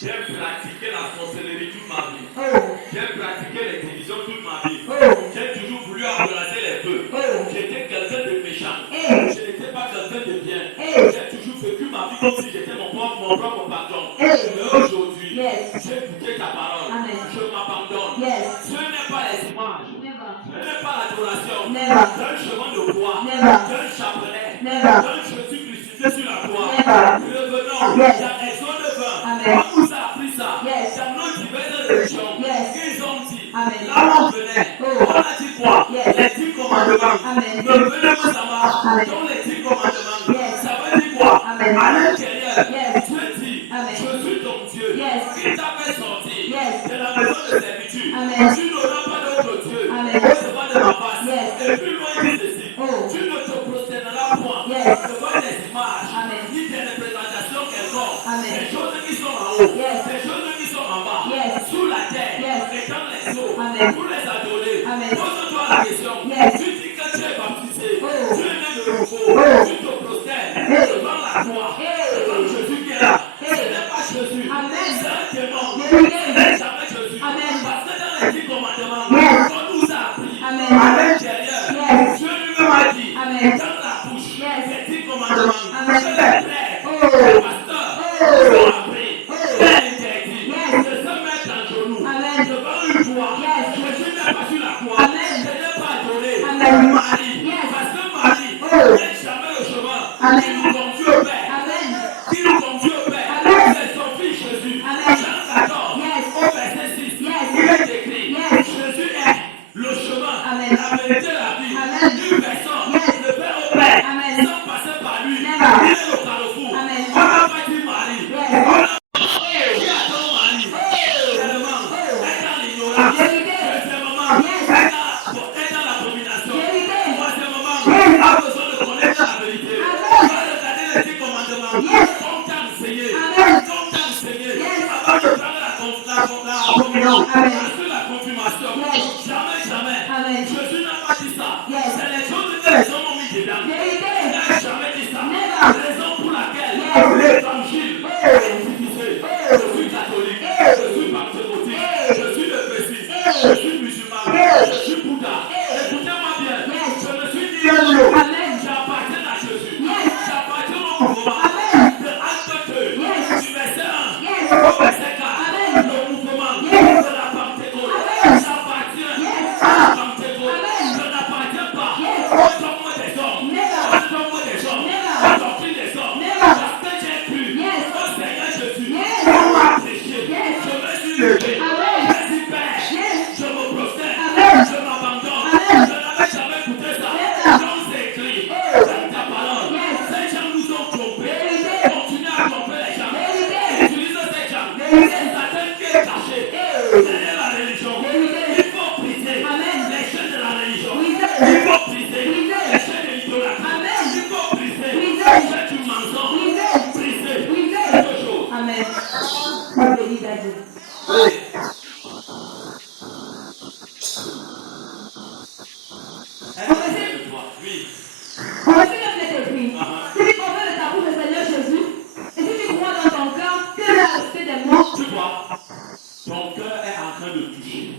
j'ai pratiqué la sorcellerie toute ma vie. Oh. J'ai pratiqué les divisions toute ma vie. Oh. J'ai toujours voulu embrasser les feux. Oh. J'étais quelqu'un de méchant. Hey. Je n'étais pas quelqu'un de bien. Hey. J'ai toujours vécu ma vie comme si j'étais mon propre patron. Hey. Mais aujourd'hui, Yes. j'ai écouté ta parole. Amen. Je m'abandonne. Yes. Ce n'est pas les images. Never. Ce n'est pas l'adoration Never. d'un chemin de bois, Never. d'un chapelet, Never. d'un Jésus crucifié sur la croix. Never. Revenons Yes. dans Exode 20. Amen. On nous a appris ça. Yes. Dans nos diverses religions, Yes. ils ont dit, Amen. là où on venait, Oh. on a dit quoi? Yes. Les 10 commandements. Amen. Ne venez pas savoir. Amen. Dans les 10 commandements, Yes. ça veut dire quoi? Amen. À l'intérieur, Yes. Dieu dit, Amen. je suis ton Dieu. Yes. Qui t'a fait sortir Yes. de la maison de servitude. Amen. Tu n'auras pas d'autre Dieu. Amen. Au-devant de ma face. Yes. Et plus loin dit ceci. Oh. Tu ne te prosterneras point Yes. devant les images, Amen. ni des représentations quelconques. Amen. Des choses qui sont en haut, Yes. des choses qui sont en bas, Yes. sous la terre, Yes. et dans les eaux, Amen. pour les adorer. Amen. Pose-toi la question. Yes. Tu dis que tu es baptisé, Oh. tu es né de nouveau, Oh. tu te prosternes Hey. devant la croix, Hey. devant Jésus qui est là. Hey. Ce n'est pas Jésus, Amen. c'est un démon. Vérité. Ce n'est jamais Jésus. Amen. Parce que dans les 10 commandements, Yes. on nous a appris Amen. à l'intérieur. Yes. Dieu lui-même a dit, Amen. dans la bouche, Yes. les 10 commandements, Amen. je les prêche, Oh. les pasteurs, Oh. ils ont appris, Oh. c'est interdit Yes. de se mettre en genoux Amen. devant une croix. Yes. Jésus n'est pas sur la croix, Amen. je n'ai pas adoré Amen. Marie, Yes. parce que Marie Oh. n'est jamais le chemin Amen. qui nous conduit au Père. Amen. Qui nous conduit au Père, Amen. c'est son fils Jésus. Amen. Jean 14, Yes. au verset 6, Yes. il est écrit, Yes. Jésus est le chemin, Amen. la vérité, la vie. Amen. Une personne Yes. ne fait au Père Amen. sans passer par lui. Never. Il est le carrefour. Amen. On n'a pas dit Marie. Yes. On a qui attend Marie. Tellement, est dans l'ignorance. Vérité. Deuxièmement, Yes. est dans l'abomination. Vérité. Troisièmement, Yes. a besoin de connaître la vérité. Amen. Va regarder les 10 commandements. Yes. Comme t'as enseigné. Amen. Comme t'as enseigné. Yes. Avant de prendre la communion. Amen. Après la confirmation. Yes. Jamais. Amen. Jésus n'a pas dit ça. Yes. C'est les choses que les hommes ont mis dedans. Vérité. Il n'a jamais dit ça. Never. La raison pour laquelle Yes. l'évangile Oh. est divisé. Oh. Je suis catholique. Oh. Je suis pentecôtiste. Oh. Je suis levétiste. Oh. Je suis musulman. Oh. Je suis Bouddha. Oh. Écoutez-moi bien. Yes. Je ne suis ni l'un ni l'autre. Amen. J'appartiens à Jésus. Yes. J'appartiens au mouvement Amen. de Acte 2. Yes. Du verset 1 Yes. au verset 4. Amen. Le mouvement Yes. de la Pentecôte. Amen. J'appartiens Yes. à la Pentecôte. Amen. Je n'appartiens pas Yes. au dogme des hommes. Never. Au dogme des hommes. Never. Au doctrine des hommes. Never. Parce que j'ai cru Yes. au Seigneur Jésus. Yes. On m'a prêché. Yes. Je me suis levé. Amen. J'ai dit, Père, Yes. je me prosterne. Amen. Je m'abandonne. Amen. Je n'avais jamais écouté ça. Never. Donc c'est écrit Oh. dans ta parole. Yes. Ces gens nous ont trompés. Vérité. Continuez à tromper les gens. Vérité. Utilisez ces gens. Vérité. C'est Satan qui est caché Oh. derrière la religion. Vérité. Il faut briser Amen. les chaînes de la religion. Vérité. Il faut briser Vérité. les chaînes de l'idolâtrie. Amen. Il faut briser Vérité. les chaînes du mensonge. Vérité. Briser Vérité. quelque chose. Amen. God bless you. t'a dit. Oui. Au verset De toi. Oui. 9 est écrit. Si tu confesses de ta bouche le Seigneur Jésus, et si tu crois dans ton cœur que Dieu a ressuscité des morts, Tu vois, ton cœur est en train de toucher.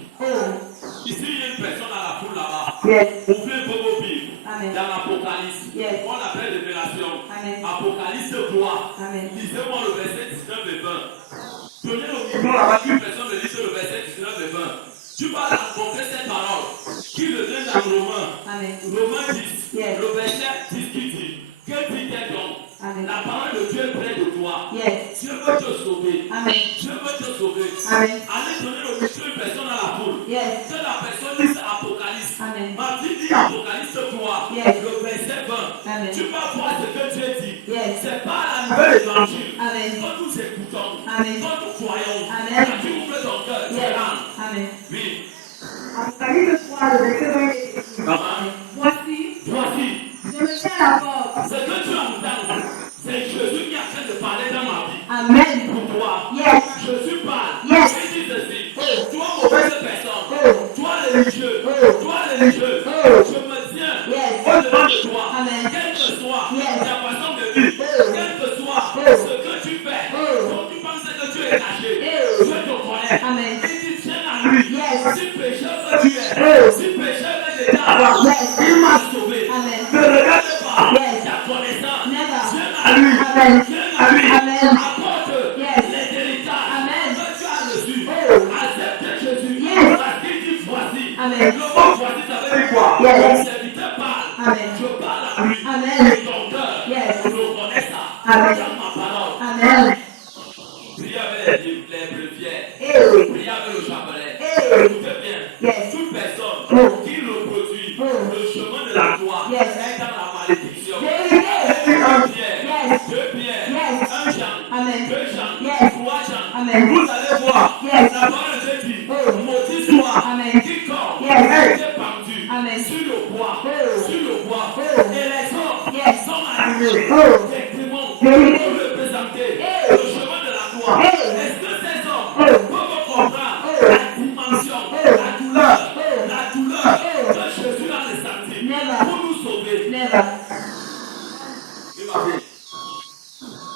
Ici, il y a une personne à la foule là-bas. Yes. Ouvrez vos Bibles. Amen. Dans l'Apocalypse. Yes. On appelle révélation. Amen. Apocalypse 3. Amen. Lisez-moi le verset 19 et 20. Donnez au micro là-bas qu'une personne me lise le verset 19 et 20. Tu vas rencontrer cette parole qui le donne dans Romains. Amen. Romains 10. Yes. Le verset 10 qui dit. Que dit-elle donc? Amen. La parole de Dieu est près de toi. Yes. Dieu veut te sauver. Amen. Dieu veut te sauver. Amen. Allez donner le micro à une personne à la foule. Yes. Que la personne lise Apocalypse. Amen. Martin dit Apocalypse 3. Yes. Le verset 20. Amen. Tu vas voir ce que Dieu dit. Yes. C'est pas la nouvelle évangile. Amen. Quand nous écoutons, Amen. quand nous croyons, Amen. quand tu ouvres ton cœur, tu Yes. rentres. Amen. Oui. Apocalypse 3, le verset 20 est écrit. Maman, Voici, voici. je me tiens à la porte. Ce que tu entends, c'est Jésus qui est en train de parler dans ma vie. Amen. Pour toi. Yes. Jésus parle. Yes. Il dit ceci. Oh. Toi, mauvaise personne. Oh. Toi, religieux. Oh. Toi, religieux. Oh. Je me tiens Yes. au-devant de toi. Amen. Quelle que soit Yes. ta façon de vivre. Oh. Quel que soit Oh. ce que tu fais. Oh. Donc tu penses que tu es caché. Oh. Dieu te connaît. Amen. Il dit tiens à lui. Yes. Si pécheur que tu es. Oh. Si pécheur que tu es. Yes. Il m'a sauvé. Amen. Ne regarde pas Yes. ta connaissance. Never. Tiens à lui. Amen. Tiens à lui. Amen. Apporte Yes. les héritages Amen. que tu as reçus. Oh. Accepte Jésus. Yes. Parce qu'il dit voici. Amen. Le mot voici, ça veut dire quoi? Yes. Mon serviteur parle. Amen. Je parle à lui. Amen. Et ton cœur Yes. reconnaît ça. Amen. Dans ma parole. Amen. Priez avec les bréviaires. Eh. Priez avec le chapelet. Eh. Écoutez bien. Yes. Toute personne Oh. qui reproduit Oh. le chemin de la croix Yes. est dans la malédiction. Vérité. Yes. 2 Pierre, Yes. 1 Jean, Amen. 2 Jean, Yes. 3 Jean. Amen. Vous allez voir, Yes. la parole de Dieu dit, Oh. maudit soit Amen. quiconque Yes. est pendu Amen. sur le bois, Oh. sur le bois, Oh. et les hommes Yes. sont arrivés, Oh. des démons, Vérité. pour représenter Oh. le chemin de la croix. Oh. Est-ce que ces hommes Oh. peuvent comprendre Oh. la dimension, Oh. la douleur, Oh. la douleur Oh. que Jésus a ressentie Never. pour nous sauver? Never. Il m'a dit,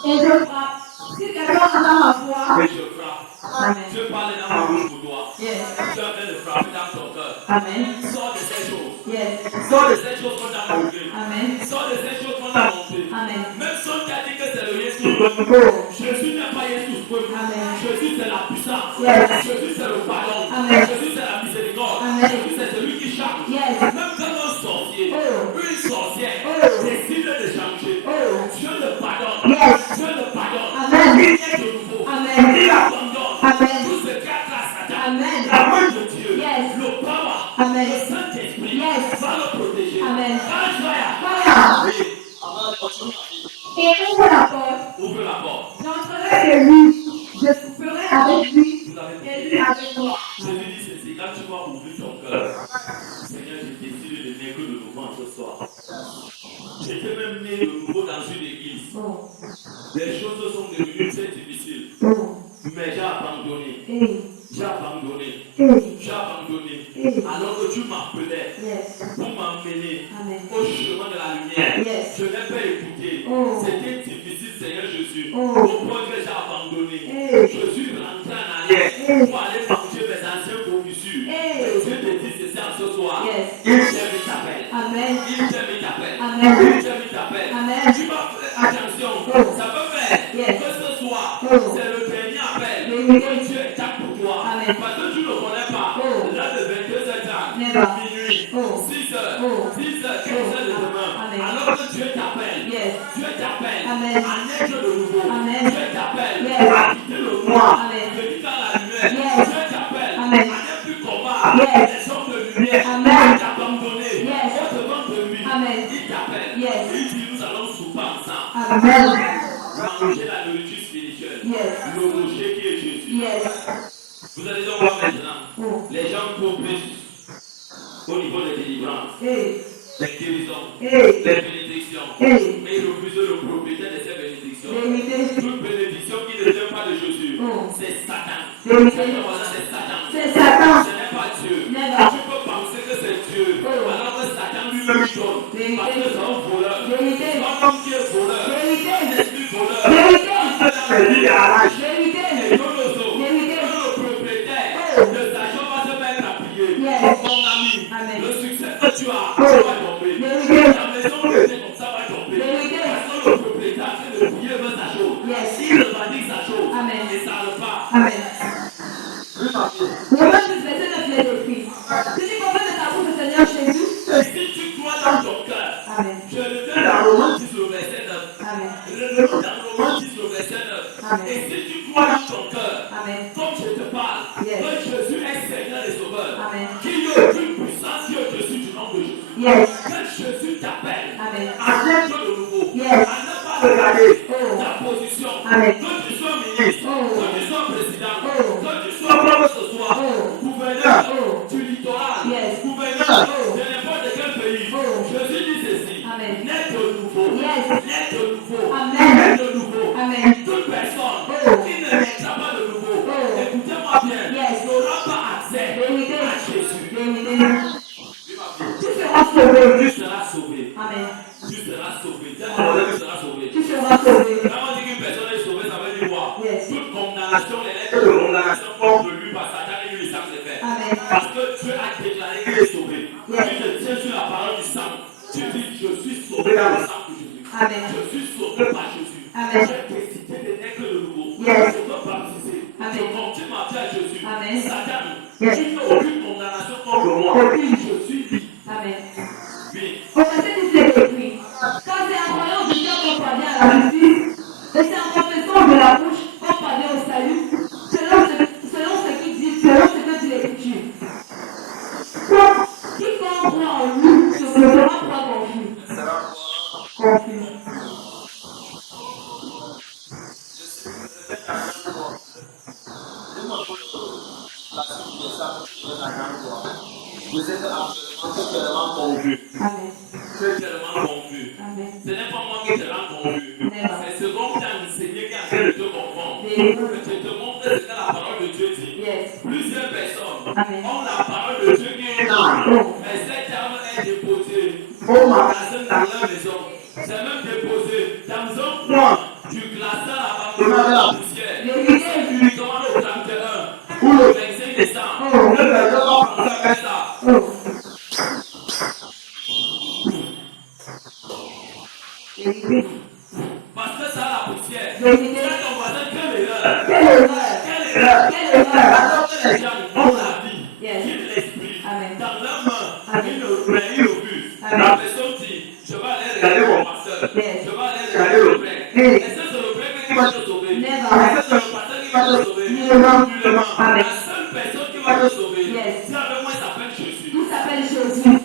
Et je frappe. Si quelqu'un entend ma voix, et je frappe. Amen. Dieu parle dans ma bouche pour toi. Yes. Dieu est en train de frapper dans ton cœur. Amen. Sors de ces choses. Yes. Sors de ces choses qu'on t'a montrées. Amen. Sors de ces choses qu'on t'a montrées. Amen. Même si on t'a dit que c'est le Jésus. Oh. Jésus n'est pas Jésus. Amen. Jésus c'est la puissance. Yes. Jésus c'est le pardon. Amen. Jésus c'est la miséricorde. Amen. Jésus c'est celui qui change. Yes. Même quand un sorcier, Oh. une sorcière Oh. décide de changer, Oh. Dieu le pardonne. Yes. Dieu le pardonne. Amen. Il est de nouveau. Amen. Il abandonne. Amen. Tout ce qui a grâce à Satan. Amen. La main de Dieu. Yes. Le power. Amen. Le Saint-Esprit Yes. va le protéger. Amen. Alléluia. Fire. Oui. Amen. Continue. Et ouvre la porte. Ouvre la porte. J'entrerai chez lui. Je souperai avec lui. Vous avez Et lui avec moi. Je lui dis ceci, quand tu vas ouvrir ton cœur, Seigneur, je décide de naître de nouveau ce soir. J'étais même né de nouveau dans une église. Oh. Les choses sont devenues très difficiles. Oh. Mais j'ai abandonné. Hey. J'ai abandonné. Hey. J'ai abandonné. Hey. Alors que tu m'appelais Yes. pour m'emmener Amen. au chemin de la lumière. Yes. Je n'ai pas écouté. Oh. C'était difficile, Seigneur Jésus. Oh. Au point que j'ai abandonné. Hey. Je suis rentré en arrière Hey. pour aller manger mes anciens commissures. Hey. Et Dieu te dit ceci en ce soir. Yes. Il t'aime, il t'appelle. Amen. Il t'aime, il t'appelle. Amen. Il t'aime, il t'appelle. Amen. Tu vas faire attention. Oh. Ça peut faire Yes. que ce soir, Oh. c'est le dernier appel Oui. que Dieu est pour toi. Amen. Parce que tu ne connais pas. Oh. Là, de 22h30, Never. minuit, Oh. 6h, Oh. 10h, 15h de demain. Amen. Alors que Dieu t'appelle. Yes. Dieu t'appelle Amen. à naître de nouveau. Amen. Dieu t'appelle Yes. à quitter le noir. Amen. De quitter dans la lumière. Yes. Dieu t'appelle Amen. à ne plus combattre Yes. les hommes de lumière. Amen. Il t'a abandonné. Yes. Au devant de lui. Amen. Il t'appelle. Yes. Il dit nous allons souper ensemble. Amen. Manger la nourriture spirituelle. Yes. Le rocher qui est Jésus. Yes. Vous allez donc voir maintenant. Oh. Les gens courent plus au niveau des délivrances, Hey. des guérisons, Hey. des bénédictions. Hey. Mais ils refusent le propriétaire de ces bénédictions. Vérité. Toute bénédiction qui ne vient pas de Jésus Oh. c'est Satan. Vérité. C'est Satan. C'est Satan. Ce n'est pas Dieu. Never. Tu peux penser que c'est Dieu, alors que Satan lui-même donne. Parce que c'est un voleur. Vérité. Un homme qui est voleur. Vérité. Un esprit voleur. Vérité. Vérité. Vérité. Quand le propriétaire de sa chambre va se mettre à prier, Yes. mon ami, Amen. le succès que tu as, tu vas tomber. Vérité. La maison que tu es comme ça va tomber. Vérité. Parce que le propriétaire a fait de prier vers sa chose. Yes. Il revendique sa chose. Amen. Et ça le part. Amen. Romains 10, verset 9, il est écrit. Si tu confesses de ta bouche le Seigneur Jésus. Et si tu crois dans ton cœur, Amen. je le fais dans Romains 10, le verset 9. Amen. Dans Romains 10, le verset 9. Amen. Et si tu crois dans ton cœur, Amen. comme je te parle, Yes. que Jésus est Seigneur et Sauveur, Amen. qu'il y ait aucune puissance qui est au-dessus du nom de Jésus. Yes. Que Jésus t'appelle Amen. à naître de nouveau, Yes. à ne pas regarder Oh. ta position, Amen. que tu sois ministre, Oh. que tu sois président, Oh. que tu sois quoi que ce soit, Oh. gouverneur Oh. du littoral, Yes. gouverneur Oh. de n'importe quel pays. Oh. Jésus dit ceci, Amen. naître de nouveau, Yes. naître de nouveau, Amen. naître de nouveau. Amen. Toute personne Oh. qui ne naîtra pas de nouveau, Oh. écoutez-moi bien, Yes. n'aura pas accès Vérité. à Jésus. Vérité. Tu seras sauvé. Tu seras sauvé. Amen. Tu seras sauvé. Tu seras sauvé. Tu seras sauvé. Quand on dit qu'une personne est sauvée, ça veut dire quoi? Yes. Toute condamnation, les lettres de condamnation portent de lui par Satan et lui, ça se fait. Amen. Parce que Dieu a déclaré qu'il est sauvé. Yes. Tu te tiens sur la parole du sang. Tu dis, je suis sauvé dans le sang de Jésus. Amen. Je suis sauvé par Jésus. Amen. J'ai décidé de naître de nouveau. Yes. Je veux baptiser. Amen. Je continue ma vie à Jésus. Amen. Satan, Yes. tu n'as aucune condamnation contre moi. Aucune. Je suis libre. Amen. Oui. Au verset 10, il est écrit. Quand c'est en croyant du cœur qu'on parvient à la justice, et c'est en confessant de la bouche qu'on parvient au salut, selon ce qu'il dit, selon ce que dit l'Écriture. Quiconque croit en lui se sera pas confus. Confus. Vous êtes absolument convaincus. Amen. Tu es tellement convaincu. Amen. Ce n'est pas moi qui te rends convaincu. C'est ce qu'on t'a enseigné qui a fait de te confondre. Je te montre ce que la parole de Dieu dit. Yes. Plusieurs personnes Amen. ont la parole de Dieu qui est là. Oh. Mais cette arme est déposée au magasin dans leur maison. C'est même déposé dans un coin du glaçant abandonné dans la poussière. C'est uniquement le 31 ou le 25 décembre. Ne me pas penser à faire ça. Oh. Vérité. Parce que ça a la poussière. Vérité. C'est ton voisin, quelle erreur. Quelle erreur. Quelle erreur. Quelle erreur. Alors que les gens ont la vie, Yes. ils l'esprit. Amen. Dans leur main, Amen. ils le bus. Amen. La personne dit, je vais aller regarder mon pasteur. Yes. Je vais aller regarder le prêtre. Yes. Est-ce que c'est le prêtre qui va te sauver? Never. Est-ce que c'est le pasteur qui va te sauver? Nullement. Nullement. Amen. La seule personne qui va te sauver, Yes. c'est avec moi, il s'appelle Jésus. Tout s'appelle Jésus.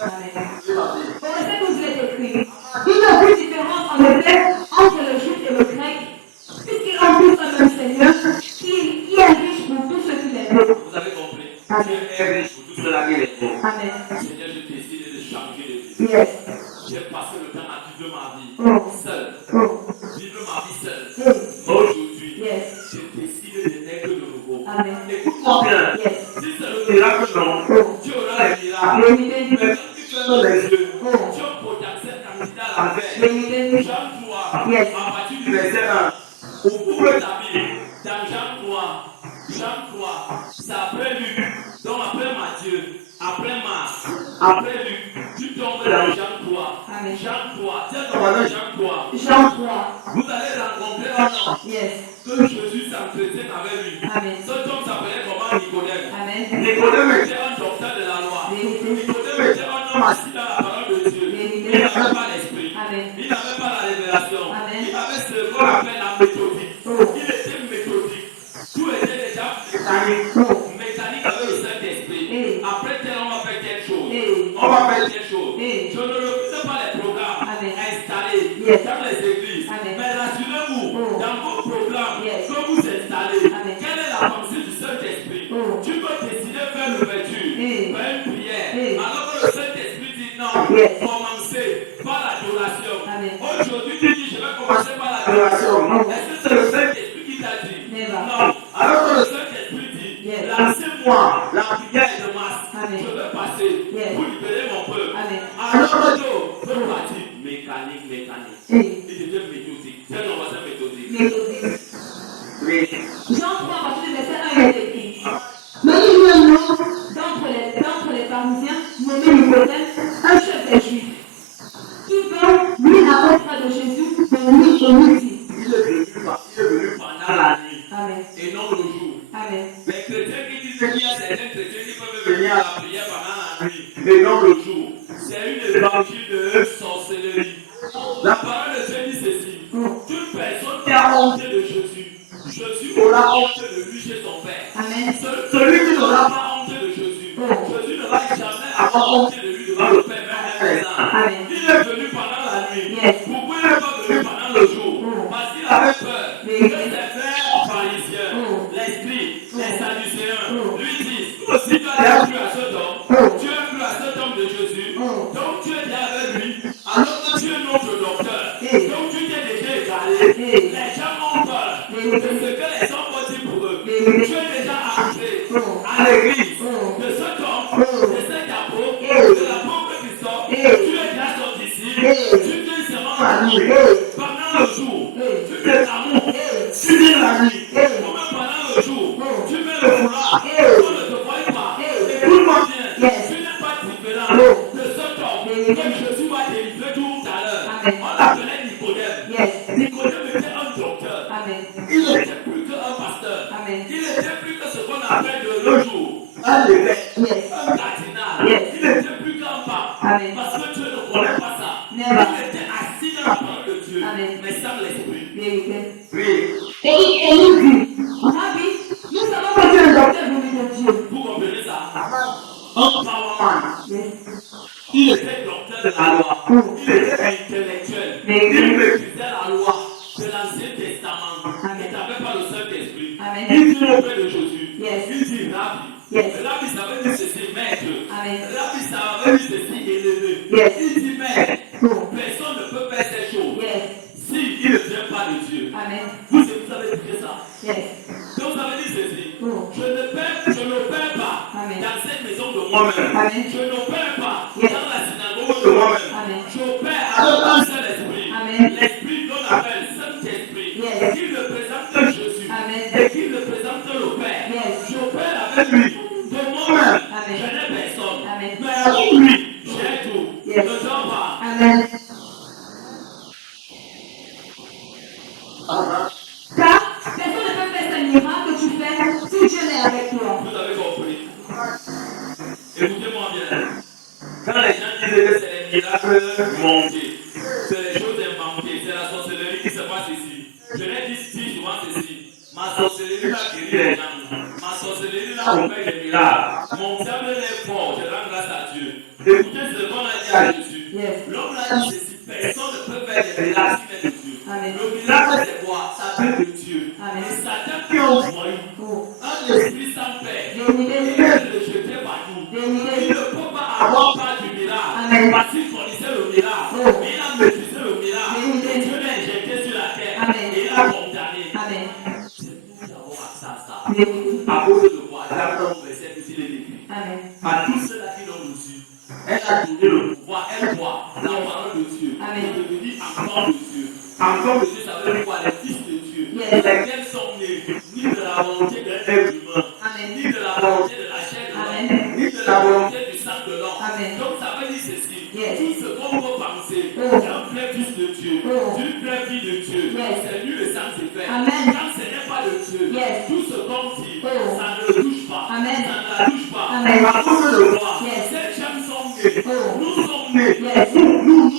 Amen. Au verset 12, il est écrit. Il n'y a plus de différence en effet entre le juif et le grec, puisqu'ils ont tous un même Seigneur, qui est riche pour tous ceux qui l'aiment. Vous avez compris? Amen. Dieu est riche pour tout cela qui est bon. Amen. Seigneur, je décide de changer de vie. Yes. J'ai passé le temps à vivre ma vie Oh. seul. Oh. Vivre ma vie seul. Yes. Mais aujourd'hui, Yes. j'ai décidé de naître de nouveau. Amen. Écoute-moi bien. Yes. Si c'est le miracle, non. Oh. Tu auras les miracles. Vérité. Mais quand tu fermes les yeux, Oh. tu as potentiel candidat à la paix. Vérité. Jean 3, Yes. à partir du verset 1. Ouvre ta Bible. Dans Jean 3, c'est après Luc. Donc après Matthieu, après Marc, après Luc, tu tombes dans Jean 3. Amen. Jean 3. Tiens ton voisin Jean 3. Jean 3. Vous allez rencontrer un homme Yes. que Jésus s'entretient avec lui. Amen. Cet homme s'appelait comment Nicodème. Amen. Nicodème était un docteur de la loi. Vérité. Nicodème était un homme assis dans la parole de Dieu. Vérité. Il n'avait pas l'esprit. Amen. Il n'avait pas la révélation. Amen. Il avait ce qu'on appelle la méthodique. Oh. Il était méthodique. Tout était déjà mécanique. Oh. Mécanique avec le Saint-Esprit. Eh. Après tel, on va faire quelque chose. Eh. On va faire quelque chose. Eh. Je ne refuse pas les programmes Amen. installés Yes. dans les églises. Amen. Mais rassurez-vous, Oh. dans vos programmes Yes. que vous installez, Amen. quelle est la pensée du Saint-Esprit? Oh. Tu peux décider de faire l'ouverture, Eh. faire une prière, Eh. alors que le Saint-Esprit dit non, Yes. commencez par l'adoration. Amen. Aujourd'hui, tu dis je vais commencer par l'adoration. Oh. Est-ce que c'est le Saint-Esprit qui t'a dit? Never. Non, Les chrétiens qui disent qu'il y a certains chrétiens qui peuvent venir à la prière pendant la nuit et non le jour, c'est une évangile de sorcellerie. La parole de Dieu dit ceci. Toute personne qui a honte de Jésus aura honte de lui chez son Père. Amen. Celui qui n'aura pas honte de Jésus ne va jamais avoir honte de lui devant le Père, même les anges. Il est venu pendant la nuit. Pourquoi il n'est pas venu pendant le jour? Parce qu'il avait peur que ses frères pharisiens, l'esprit, les sadducéens, lui disent, si tu as déjà cru à cet homme, tu as cru à cet homme de Jésus, donc tu es déjà avec lui, alors que tu es notre docteur, donc tu t'es déjà égaré. Les gens ont peur de ce que les hommes vont dire pour eux. Tu es déjà entré à l'église de cet homme, de cet apôtre, de l'apôtre Christophe, tu es déjà son disciple, tu t'es seulement la nuit. Pendant le jour, tu fais l'amour, tu dis la nuit. Comme pendant le jour, tu mets le foulard, on ne te voit pas. Et tout le monde vient. Tu n'es pas différent de cet homme que Jésus va délivrer tout à l'heure. On l'appelait Nicodème. Nicodème était un docteur. Il n'était plus qu'un pasteur. Il n'était plus que ce qu'on appelle de nos jours un évêque, un cardinal. Il n'était plus qu'un pape. Parce que Dieu ne connaît pas ça. Il était assis dans la parole de Dieu, mais sans l'esprit. Oui. Et il dit, Rabbi, nous savons que tu es le docteur de Dieu. Vous comprenez ça? Un powerman. Il était docteur de la loi. Il était intellectuel. Il maîtrisait la loi de l'Ancien Testament. Il n'avait pas le Saint-Esprit. Il dit au Père de Jésus. Il dit Rabbi. Rabbi, ça veut dire ceci, maître. Rabbi, ça veut dire ceci, élevé. Il dit maître. Personne ne peut faire ces choses s'il ne vient pas de Dieu. Vous avez dit ça. Donc ça veut dire ceci. Je n'opère pas dans cette maison de moi-même. Je n'opère pas dans la synagogue de moi-même. J'opère avec un seul esprit. L'esprit qu'on appelle Saint-Esprit. Qui représente Jésus. Et qui représente le Père. J'opère avec lui. De moi-même, je n'ai personne. Mais avec lui, j'ai tout. Ne dors pas. Car personne ne peut faire ce miracle que tu fais si Dieu n'est avec toi. Vous avez compris? Écoutez-moi bien. Quand les gens disent que c'est les miracles montés, c'est les choses inventées, c'est la sorcellerie qui se passe ici. Je l'ai dit souvent ceci. Ma sorcellerie a guéri les gens. Ma sorcellerie a opéré des miracles. Mon diable est fort, je rends grâce à Dieu. Écoutez ce qu'on a dit à Jésus. L'homme a dit ceci. Personne ne peut faire des miracles si n'est de Dieu. Le miracle, c'est quoi? Ça vient de Dieu. Et Satan qui a envoyé un esprit sans père. Il est le jeter partout. Il ne peut pas avoir part du miracle. Parce qu'il connaissait le miracle. Mais il a maîtrisé le miracle. Et Dieu l'a injecté sur la terre. Et il a condamné. C'est nous avons accès à ça. À cause de quoi? J'apprends au verset ici les écrits. À tous ceux-là qui l'ont reçu, elle a donné le pouvoir. Elle voit la parole de Dieu. De devenir encore de Dieu. Encore de Dieu, ça veut dire quoi? Les fils de Dieu. Lesquels sont nés ni de la volonté d'un être humain, ni de la volonté de la chair de l'homme, ni de la volonté du sang de l'homme. Donc ça veut dire ceci. Tout ce qu'on peut penser d'un vrai fils de Dieu, d'une vraie vie de Dieu, c'est lui le Saint-Esprit. Quand ce n'est pas de Dieu, tout ce qu'on dit, ça ne le touche pas. Ça ne la touche pas. À cause de quoi? Ces gens sont nés. Nous sommes nés. Nous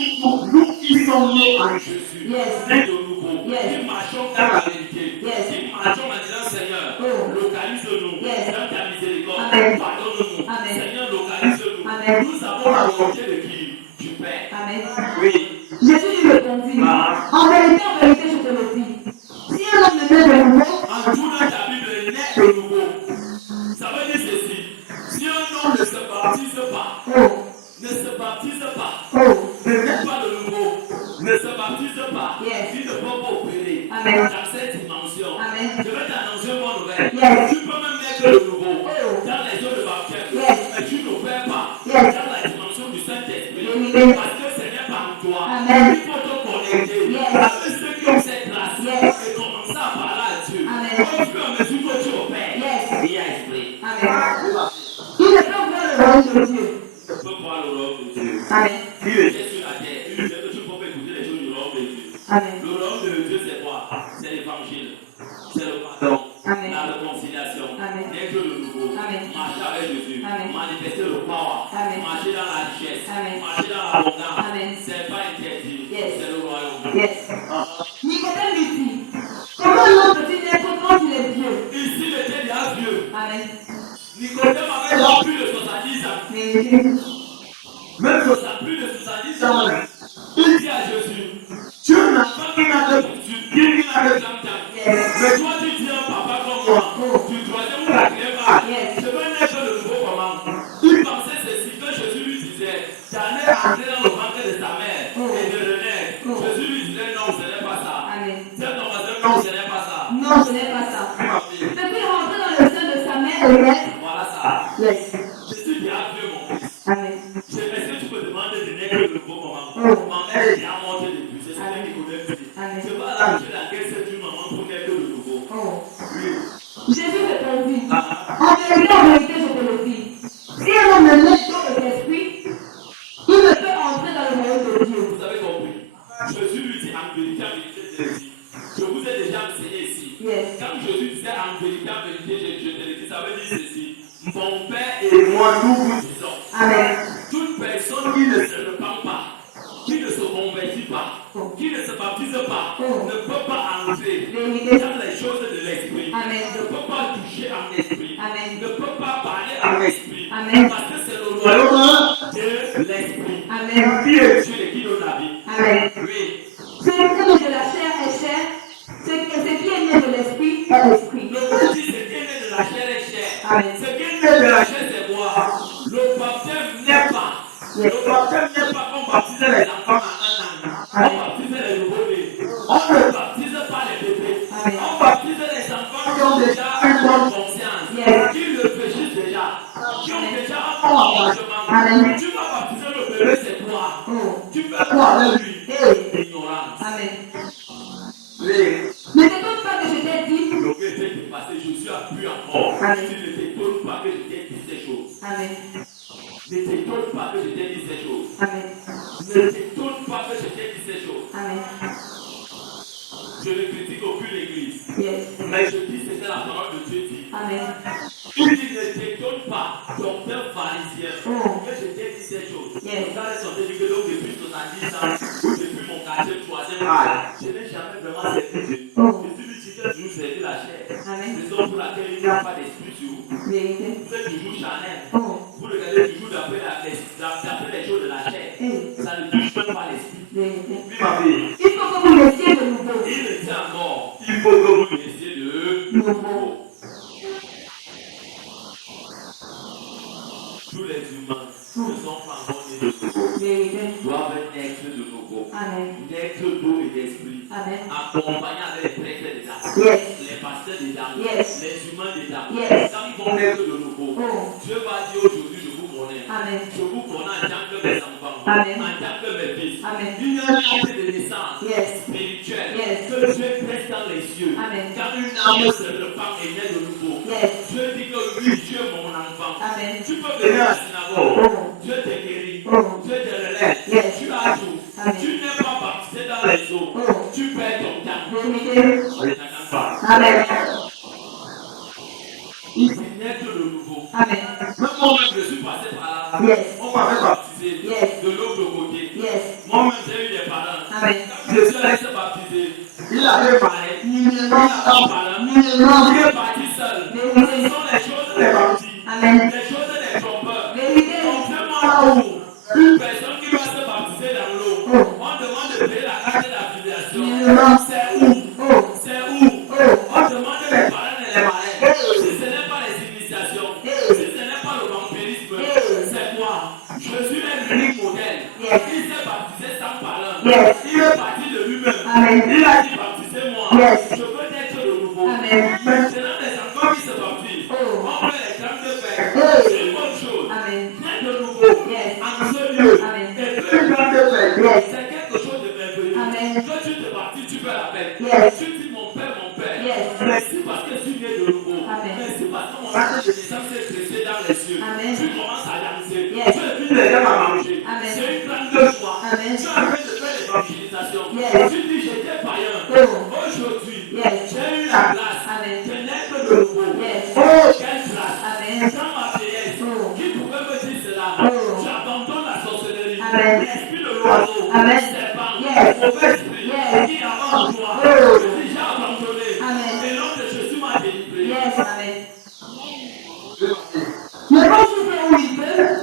qui sommes nés en Jésus. Nés de nouveau. Qui marchons dans la vérité. Qui marchons en disant Seigneur, localise-nous dans ta miséricorde. Pardonne-nous. Seigneur, localise-nous. Nous avons la volonté de qui? Du Père. Oui. Jésus lui répondit, en vérité, je te le dis. Si un homme ne naît de nouveau, en tout dans ta Bible, naît de nouveau. Ça veut dire ceci. Si un homme ne se baptise pas, ne naît pas de nouveau, ne se baptise pas, il ne peut pas opérer dans cette dimension. Je vais t'annoncer une bonne nouvelle. Tu peux même naître de nouveau dans les eaux de baptême, mais tu n'opères pas dans la dimension du Saint-Esprit, parce que ce n'est pas en toi. Il faut te connecter avec ceux qui ont cette grâce et commencer à parler à Dieu. Au fur et à mesure que tu opères, il y a esprit. il ne peut voir le royaume de Dieu. Tu peux voir le royaume de Dieu. Il était sur la terre. Il disait que tu peux écouter les choses du royaume de Dieu. Le royaume de Dieu, c'est quoi? C'est l'évangile. C'est le pardon. La réconciliation. naître de nouveau. Amen. Marcher avec Jésus. Amen. Manifester le power. Amen. Marcher dans la richesse. Amen. Marcher dans l'abondance. Amen. C'est pas interdit. Yes. C'est le royaume. Yes. Nicodème lui dit, comment l'homme peut-il naître quand il est vieux? Ici, il était déjà vieux. Amen. Nicodème avait déjà plus de 70 ans. Vérité. Même quand ça a plus de 70 ans, il dit à Jésus, tu n'as pas qu'il a de tu n'a que 30 ans. Mais toi, tu dis un papa comme moi, tu dois dire où la crème. Je veux naître de nouveau comment. Il pensait ceci que Jésus lui disait, j'allais entrer dans le ventre de sa mère et de renaître. Jésus lui disait, non, ce n'est pas ça. Amen. C'est ton voisin, non, ce n'est pas ça. Non, ce n'est pas ça. Depuis rentrer dans le sein de sa mère et naître. Voilà ça. Yes. Jésus dit à Dieu, mon fils. Amen. Est-ce que tu peux demander de naître de nouveau comment? Ma mère est bien montée depuis. C'est ce qu'il connaît plus. Amen. Je vais arranger la guerre, c'est une maman pour naître de nouveau. Oui. Jésus répondit, en vérité, je te le dis, si un homme ne naît pas de l'esprit, il ne peut entrer dans le royaume de Dieu. Vous avez compris? Jésus lui dit en vérité, je te le dis. Je vous ai déjà enseigné ici. Yes. Quand Jésus disait en vérité, je te le dis, ça veut dire ceci. Mon Père et moi, nous vous disons. Amen. Toute personne qui ne se repent pas, qui ne se convertit pas, qui ne se baptise pas, ne peut pas entrer dans les choses de l'esprit. Amen. Ne peut pas toucher en esprit. Amen. Ne peut pas parler en esprit. Amen. Parce que c'est le royaume de l'esprit. Amen. Qui est Dieu et qui donne la vie. Amen. Oui. Ce qui est né de la chair est chair, ce qui est né de l'esprit est l'esprit. Le mot dit ce qui est né de la chair est chair. Amen. Ce qui est né de la chair c'est quoi? Le baptême n'est pas. Le baptême n'est pas comme baptiser les enfants en un an. On baptise les nouveaux-nés. On ne baptise pas les bébés. On baptise les enfants qui ont déjà une bonne conscience, qui le péchent déjà, qui ont déjà un bon engagement. Tu vas baptiser le bébé, c'est toi. Tu fais quoi avec lui? Ignorance. Amen. Oui. Ne t'étonne pas que je t'ai dit. Le fait était dépassé, Jésus a pu encore. Amen. Tu ne t'étonnes pas que je t'ai dit ces choses. Amen. Ne t'étonne pas que je t'ai dit ces choses. Amen. Ne t'étonne pas que je t'ai dit ces choses. Amen. Je ne critique aucune église. Yes. Mais je dis ce que la parole de Dieu dit. Amen. Il dit ne t'étonne pas, docteur pharisien, que je t'ai dit ces choses. Yes. Quand ils sont dit que donc depuis 70 ans, ou depuis mon quartier, 3e âge, je n'ai jamais vraiment servi Dieu. Jésus lui dit que je vous servi la chair. Amen. Raison pour laquelle il n'y a pas d'esprit sur vous. Vérité. Vous êtes toujours charnel. Oh. Vous regardez toujours d'après les choses de la chair. Ça ne touche même pas l'esprit. Vérité. Oui, ma fille. Il faut que vous laissiez de nouveau. Il le dit encore. Il faut que vous laissiez de nouveau. Tous les humains ne sont pas encore nés de nouveau. Vérité. Doivent naître de nouveau. Amen. Naître d'eau et d'esprit. Amen. Accompagnés avec les prêtres des âmes. Yes. Les pasteurs des âmes. Yes. Les humains des âmes. Yes. Quand ils vont naître de nouveau, Dieu va dire aujourd'hui, je vous connais. Amen. Je vous connais en tant que mes enfants. Amen. En tant que mes fils. Amen. Il y a un acte de naissance Yes. spirituelle Yes. que Dieu presse dans les cieux. Amen. Quand une âme se repent et naît de nouveau, Yes. Dieu dit que oui, Dieu est mon enfant. Amen. Tu peux venir à la synagogue. Dieu te guérit. Dieu te relève. Yes. Tu as tout. Amen. Tu n'es pas baptisé dans les eaux. Tu perds ton temps. Vérité. On ne t'attend pas. Amen. Il dit naître de nouveau. Amen. Même moi-même, je suis passé par là. Yes. On m'avait baptisé Yes. de l'autre côté. Yes. Moi-même, j'ai eu des parents. Amen. Quand je suis allé se baptiser, il avait parlé. Il a parlé. Il est parti seul. Ce sont les choses des baptisés. Amen. Les choses des trompeurs. Vérité. Comprenez-moi là où une personne qui va se baptiser dans l'eau, on demande de payer la carte d'affiliation. C'est où? C'est où? On demande les parrains et les marraines. Si ce n'est pas les initiations, si ce n'est pas le vampirisme, c'est quoi? Jésus est l'unique modèle. Il s'est baptisé sans parrain. Il est parti de lui-même. Il a dit baptisez-moi. Je veux être de nouveau. Maintenant, les enfants qui se baptisent, on met les grandes de fer. C'est une bonne chose. Naître de nouveau en ce lieu. Et plus grand de fer. C'est quelque chose de merveilleux. Quand tu te baptises, tu fais la paix. Tu dis mon Père, merci parce que je suis né de nouveau. Merci parce que mon acte de naissance est dressé dans les cieux. Tu commences à danser. Tu invites les gens à manger. C'est une grande joie. Tu es en train de faire l'évangélisation. Tu dis j'étais païen. Aujourd'hui, j'ai eu la grâce de naître de nouveau. Oh, quelle grâce! Amen. L'esprit de l'oiseau, Amen. serpent, Yes. mauvais esprit, Yes. qui avance toi, Oh. je dis j'ai abandonné. Amen. Et l'homme de Jésus m'a délivré. Yes. Amen. Le vent souffle où il veut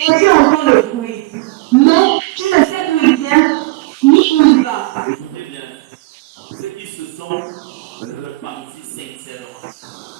et tu entends le bruit. Mais tu ne sais d'où il vient ni où il va. Écoutez bien, ceux qui se sont repentis sincèrement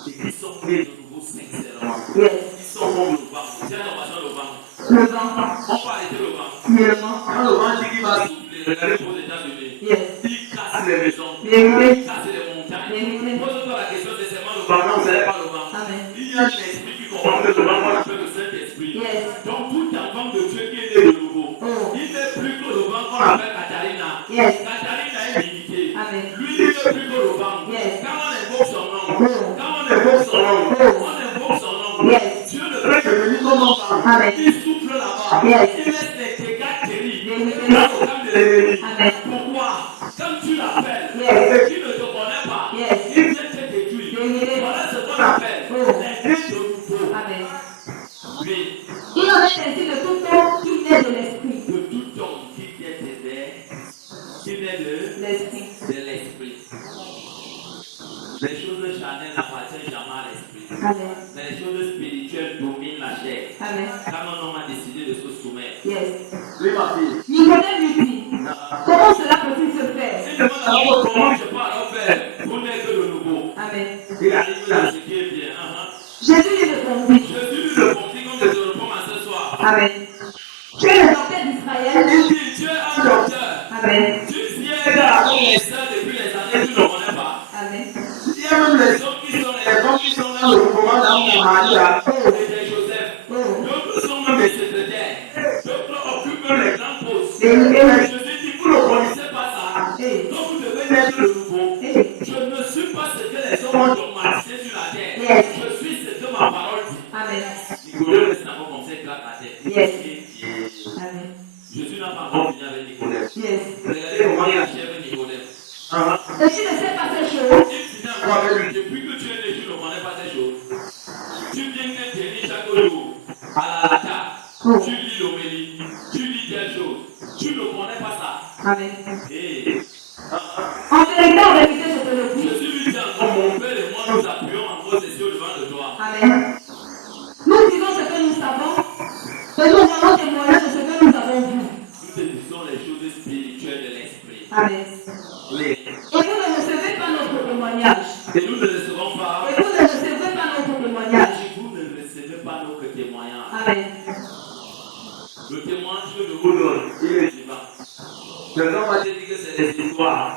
et qui sont nés de nouveau sincèrement, Yes. ils sont comme le vent. C'est la normation le vent. Le vent. On va arrêter le vent. Le vent. Quand le vent dit qu'il va souffler, regardez aux États-Unis, Yes. il casse les maisons, Vérité. il casse les montagnes. Vérité. Pose-toi la question, c'est seulement le vent, non, ce n'est pas le vent. Amen. Il y a un esprit qui comprend que le vent, on appelle le Saint-Esprit. Yes. Donc tout enfant de Dieu qui est né de nouveau, Oh. il n'est plus que le vent qu'on appelle Katharina. Yes. Katharina est divinité. Amen. Lui, il n'est plus que le vent. Yes. Quand on invoque son nom, Oh. quand on invoque son nom, Oh. on invoque son nom. Yes. Dieu ne peut devenir comme un vent. Amen. Il souffle là-bas. Yes. Il laisse des dégâts terribles Yes. dans le camp de l'ennemi. Amen. Pourquoi? Quand tu l'appelles, Yes. qui ne te connaît pas, Yes. il vient te détruire. Yes. Voilà ce qu'on appelle Oh. les nés de nouveau. Amen. Oui. Il en est ainsi de tout homme qui naît de l'esprit. De tout homme qui vient t'aider, qui naît de L'esprit. l'esprit. Les choses charnelles n'appartiennent jamais à l'esprit. Amen. Mais les choses spirituelles dominent la chair. Amen. Quand un homme a décidé de se soumettre, Yes. oui, ma fille. Nicodème lui dit, comment cela peut-il se faire? Si demande alors comment je peux alors faire pour naître de nouveau, Amen. il arrive dans ce qui est bien. Jésus lui répondit, Jésus lui répondit comme je te réponds à ce soir. Amen. Tu es le docteur d'Israël. Il dit, Dieu est un docteur. Amen. Tu viens avec les sœurs depuis les années, tu ne connais pas. Amen. Il y a même les hommes qui sont dans le mouvement d'amour Maria et des Joseph. Oh. D'autres sont même des secrétaires. D'autres occupent même les grands postes. Et- Mais Jésus dit, vous ne connaissez pas ça. Et- Donc vous devez naître de nouveau. Et- Je ne suis pas ce que les hommes ont dogmatisé sur la terre. Yes. Je suis ce que ma parole dit. Amen. Nicodème reste encore comme ça, il claque la tête. Yes. Amen. Jésus n'a pas encore fini avec Nicodème. Yes. Regardez comment il achève Nicodème. Et tu ne sais pas ces choses. Il finit encore avec lui. Depuis que tu es né, tu ne connais pas ces choses. Tu viens te tenir chaque jour à la lata. Tu lis l'homélie. Tu lis des choses. Tu ne connais pas ça. Amen. Et En vérité, je te le dis. Jésus lui dit encore, mon Père et moi, nous appuyons en vos yeux devant de toi. Amen. Nous disons ce que nous savons et nous allons témoigner de ce que nous avons vu. Nous te disons les choses spirituelles de l'esprit. Amen. Les- Et vous ne recevez pas notre témoignage. Et nous ne recevons pas. Et vous ne recevez pas notre témoignage. Vous ne recevez pas notre témoignage. Amen. Le témoignage que je vous donne, il est vivant. Quelqu'un m'a dit que c'est des histoires.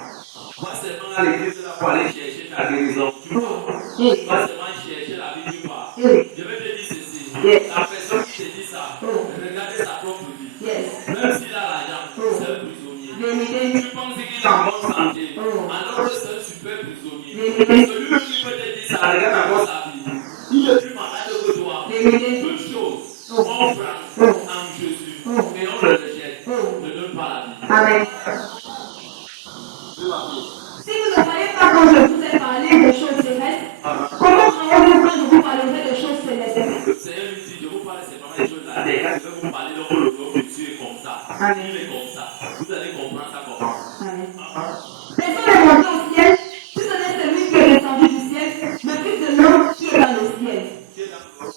Moi seulement à l'église là pour aller chercher ta guérison. Tu vois. Et- Moi seulement chercher la vie du roi. et- Je vais te dire ceci. Yes. La personne qui te dit ça, regardez sa propre vie. Yes. Même s'il a l'argent, c'est un prisonnier. Vérité. Tu penses qu'il est en bonne santé, alors que c'est un super prisonnier. Celui qui peut te dire ça, regarde encore sa vie. Il est plus malade que toi. Vérité. Toutes choses, on prend en Jésus et on le rejette. Ne donne pas la vie. Amen. Si vous ne croyez pas quand je vous ai parlé de choses célestes, comment croyez-vous quand je vous parlerai de choses célestes? Le Seigneur lui dit, je vous parle simplement des choses de la terre. Je vais vous parler donc le nom de Dieu est comme ça. Amen. Il est comme ça. Vous allez comprendre ça comment. Amen. Personne n'est monté au ciel, si ce n'est celui qui est descendu du ciel, le Fils de l'homme qui est dans le ciel. Qui est d'accord?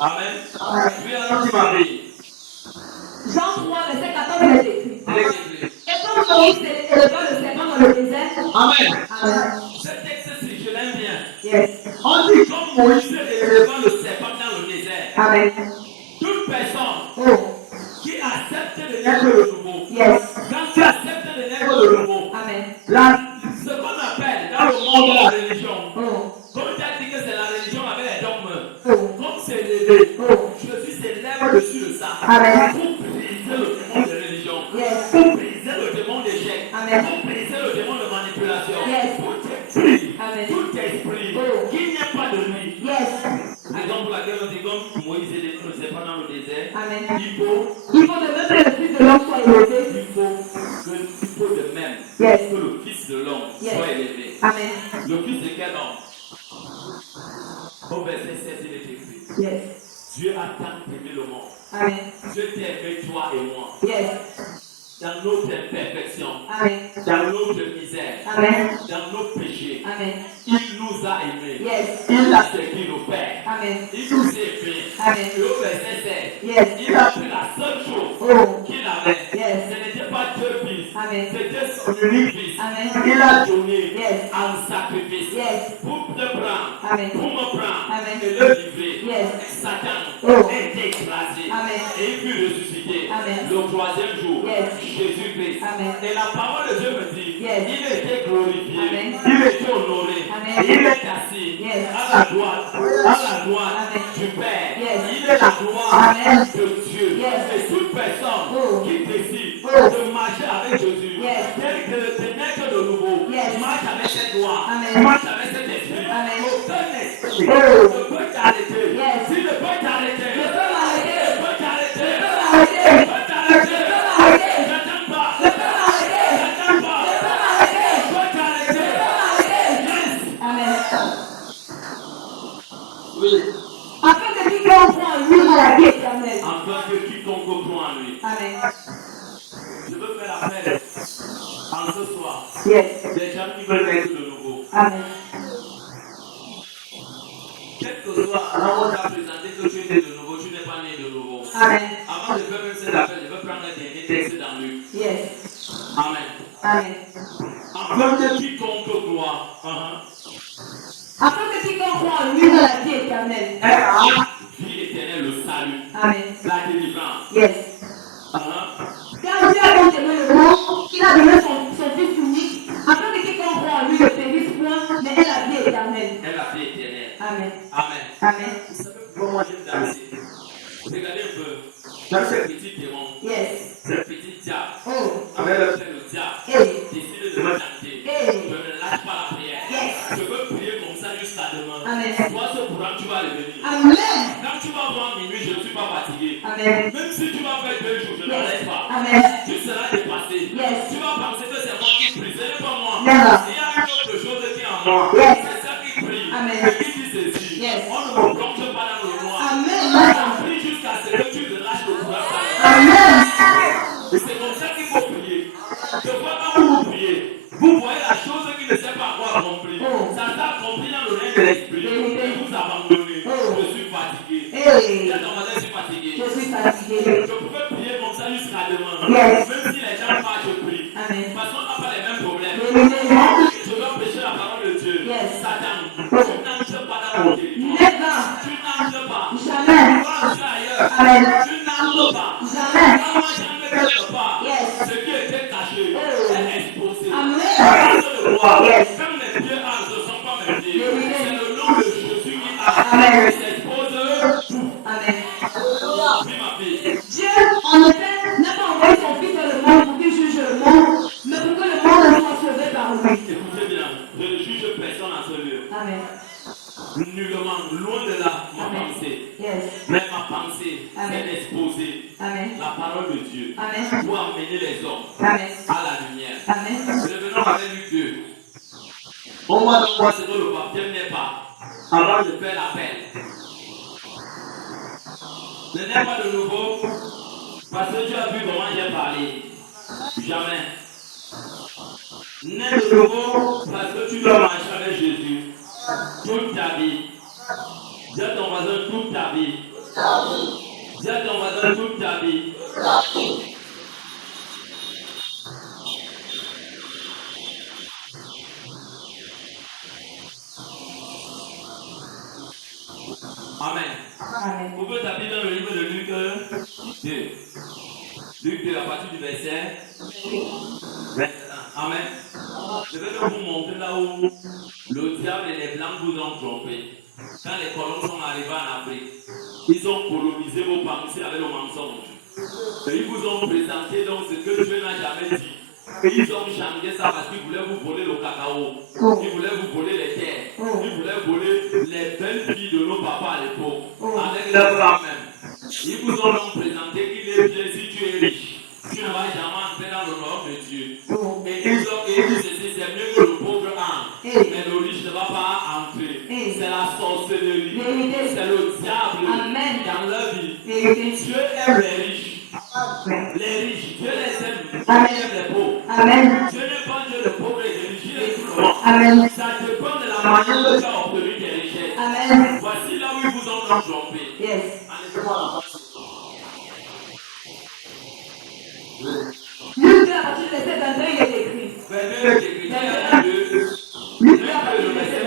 Amen. Puis alors tu m'as dit. Jean 3, verset 14 est écrit. Et comme Moïse éleva le serpent dans le désert. Amen. Amen. Ce texte-ci, je l'aime bien. Yes. On dit comme Moïse éleva le serpent dans le désert. Amen. Toute personne Oh. qui accepte de naître de nouveau. Yes. Quand tu acceptes de naître de nouveau, Amen. là, ce qu'on appelle dans le monde de la religion, Oh. comme tu as dit que c'est la religion avec les dogmes, Oh. comme c'est élevé, Oh. Jésus s'élève dessus de ça. Amen. Pour briser le démon de religion, Yes. pour briser le démon d'échec, Amen. pour briser le démon de manipulation, Yes. tout esprit Oh. qui n'est pas de lui. Yes. Raison pour laquelle on dit comme Moïse et ne sait pas dans le désert, Amen. il faut De même que le Fils de l'homme soit élevé. de même Yes. que le Fils de l'homme Yes. soit élevé. Amen. Au verset 16, il est écrit. Yes. Dieu a tant aimé le monde. Amen. Dieu t'a aimé toi et moi. Yes. Dans notre imperfection, Amen. dans notre misère, Amen. dans nos péchés, Amen. il nous a aimés. Yes. Il a servi nos pères. Amen. Il nous a aimés. Amen. Et au verset 16, Yes. il a pris la seule chose Oh. qu'il avait. Yes. Ce n'était pas deux fils. Amen. C'était son unique fils. Amen. Il a donné Yes. un sacrifice Yes. pour te prendre, Amen. pour me prendre Amen. et le livrer. Yes. Satan Oh. est écrasé Amen. et il fut ressuscité Amen. le troisième jour. Yes. Jésus-Christ. Amen. Et la parole de Dieu me dit, Yes. il était glorifié, Amen. il était honoré, Amen. il est assis Yes. à la droite Amen. du Père. Yes. Il est la gloire Amen. de Dieu. Yes. Et toute personne Oh. qui décide Oh. de marcher avec Jésus, Yes. de naître de nouveau, Yes. marche avec cette gloire, Amen. marche avec cet esprit. Amen. Aucun esprit Oh. ne peut t'arrêter. Yes. S'il ne peut t'arrêter, Je peux m'arrêter. il peut t'arrêter. Je peux m'arrêter. Il peut t'arrêter. Je peux m'arrêter. J'attends pas. Je peux m'arrêter. J'attends pas. Je peux m'arrêter. Il peut t'arrêter. Je peux m'arrêter. Yes. Amen. Oui. Afin que quiconque croit en lui à la vie éternelle. Afin que quiconque croit en lui. Amen. Je veux faire appel en ce soir. Yes. Des gens qui veulent naître de nouveau. Amen. Quel que soit là où on t'a présenté que tu es né de nouveau, tu n'es pas né de nouveau. Amen. Avant de faire même cet appel, je veux prendre un dernier texte dans Luc. Yes. Amen. Amen. Afin que quiconque croit, Afin que quiconque croit en lui à la vie éternelle. vie éternelle, le salut, Amen. la délivrance. Yes. Car Dieu a donc aimé le monde, qu'il a donné son Fils unique, afin que quiconque croit en lui ne périsse point, mais ait la vie éternelle. Et la vie éternelle. Amen. Amen. Amen. Vous savez pourquoi moi j'aime danser? Regardez un peu. Dans ce petit démon, Yes. ce petit diable, Oh. avec le diable, Hey. décide de me tenter. Hey. Je ne lâche pas la prière. Yes. Je veux prier comme ça jusqu'à demain. Amen. Toi, ce courant, tu vas revenir. Amen. Quand tu vas voir minuit, je ne suis pas fatigué. Amen. Même si tu vas faire 2 jours, je ne laisse pas. Amen. Tu seras dépassé. Yes. Tu vas penser que c'est moi qui prie. Ce n'est pas moi. Never. Il y a une autre chose qui est en moi. Yes. C'est ça qui prie. Amen. Et qui dit ceci. Yes. On ne me plonge pas dans le noir. Amen. On prie jusqu'à ce que tu relâches le courant. Amen. Et c'est comme ça qu'il faut prier. Je vois quand vous priez, vous voyez la chose qui ne s'est pas encore accomplie. Oh. Ça s'est accompli dans le règne de l'esprit. Et vous abandonnez. Oh. Je suis fatigué. Hey. Là, dans ma tête, je suis fatigué. Je suis fatigué. Je pouvais prier comme ça jusqu'à demain. Yes. Même si les gens parlent, je prie. Amen. Parce qu'on n'a pas les mêmes problèmes. Amen. Je dois prêcher la parole de Dieu. Yes. Satan, tu n'entres pas dans mon territoire. Never. Tu n'entres pas. Jamais. Tu vas entrer ailleurs. Amen. Tu n'entres pas. Jamais. Quand moi j'entre quelque part, Yes. ce qui était caché Oh. est exposé. Amen. Personne ne le voit. Yes. Quand mes pieds entrent, ce ne sont pas mes pieds. Amen. C'est le nom de Jésus qui Amen. s'expose tout. Amen. Oui, ma fille. Dieu, en effet, n'a pas envoyé son Fils dans le monde pour qu'il juge le monde, mais pour que le monde soit sauvé par lui. Écoutez bien, je ne juge personne en ce lieu. Amen. Nullement, loin de là, ma Amen. pensée. Yes. Mais ma pensée, Amen. c'est d'exposer Amen. la parole de Dieu Amen. pour amener les hommes Amen. à la lumière. Amen. Revenons avec Luc 2. On va donc voir ce que le baptême n'est pas avant de faire l'appel. Ne n'est pas de nouveau parce que tu as vu comment j'ai parlé. Jamais. N'est de nouveau parce que tu dois marcher avec Jésus toute ta vie. Dis à ton voisin toute ta vie. Dis à ton voisin toute ta vie. Amen. Amen. Vous pouvez taper dans le livre de Luc 2. Luc 2 à partir du verset 21. Amen. Je vais vous montrer là où le diable et les blancs vous ont trompé. Quand les colons sont arrivés en Afrique, ils ont colonisé vos pensées avec le mensonge. Et ils vous ont présenté donc ce que Dieu n'a jamais dit. Et ils ont changé ça parce qu'ils voulaient vous voler le cacao. Ils voulaient vous voler les terres. Ils voulaient voler les belles filles de nos papas à l'époque. Avec leurs femmes même. Ils vous ont donc présenté qu'il est bien si tu es riche. Tu ne vas jamais entrer dans le royaume de Dieu. Oh. Et ils disent ceci, c'est mieux que le pauvre âme. Mais le riche ne va pas entrer. C'est la sorcellerie. C'est le diable Amen. dans leur vie. Vérité. Dieu aime les riches. Les riches, Dieu les aime. Dieu Amen. aime les pauvres. Amen. Dieu n'est pas Dieu de pauvres et de riches. Il est tout le monde. Amen. Ça dépend de la manière dont tu as obtenu tes richesses. Amen. Voici là où ils vous ont trompé. Yes. Luc 2, à partir du verset 21, il est écrit. Luc 2, à partir du verset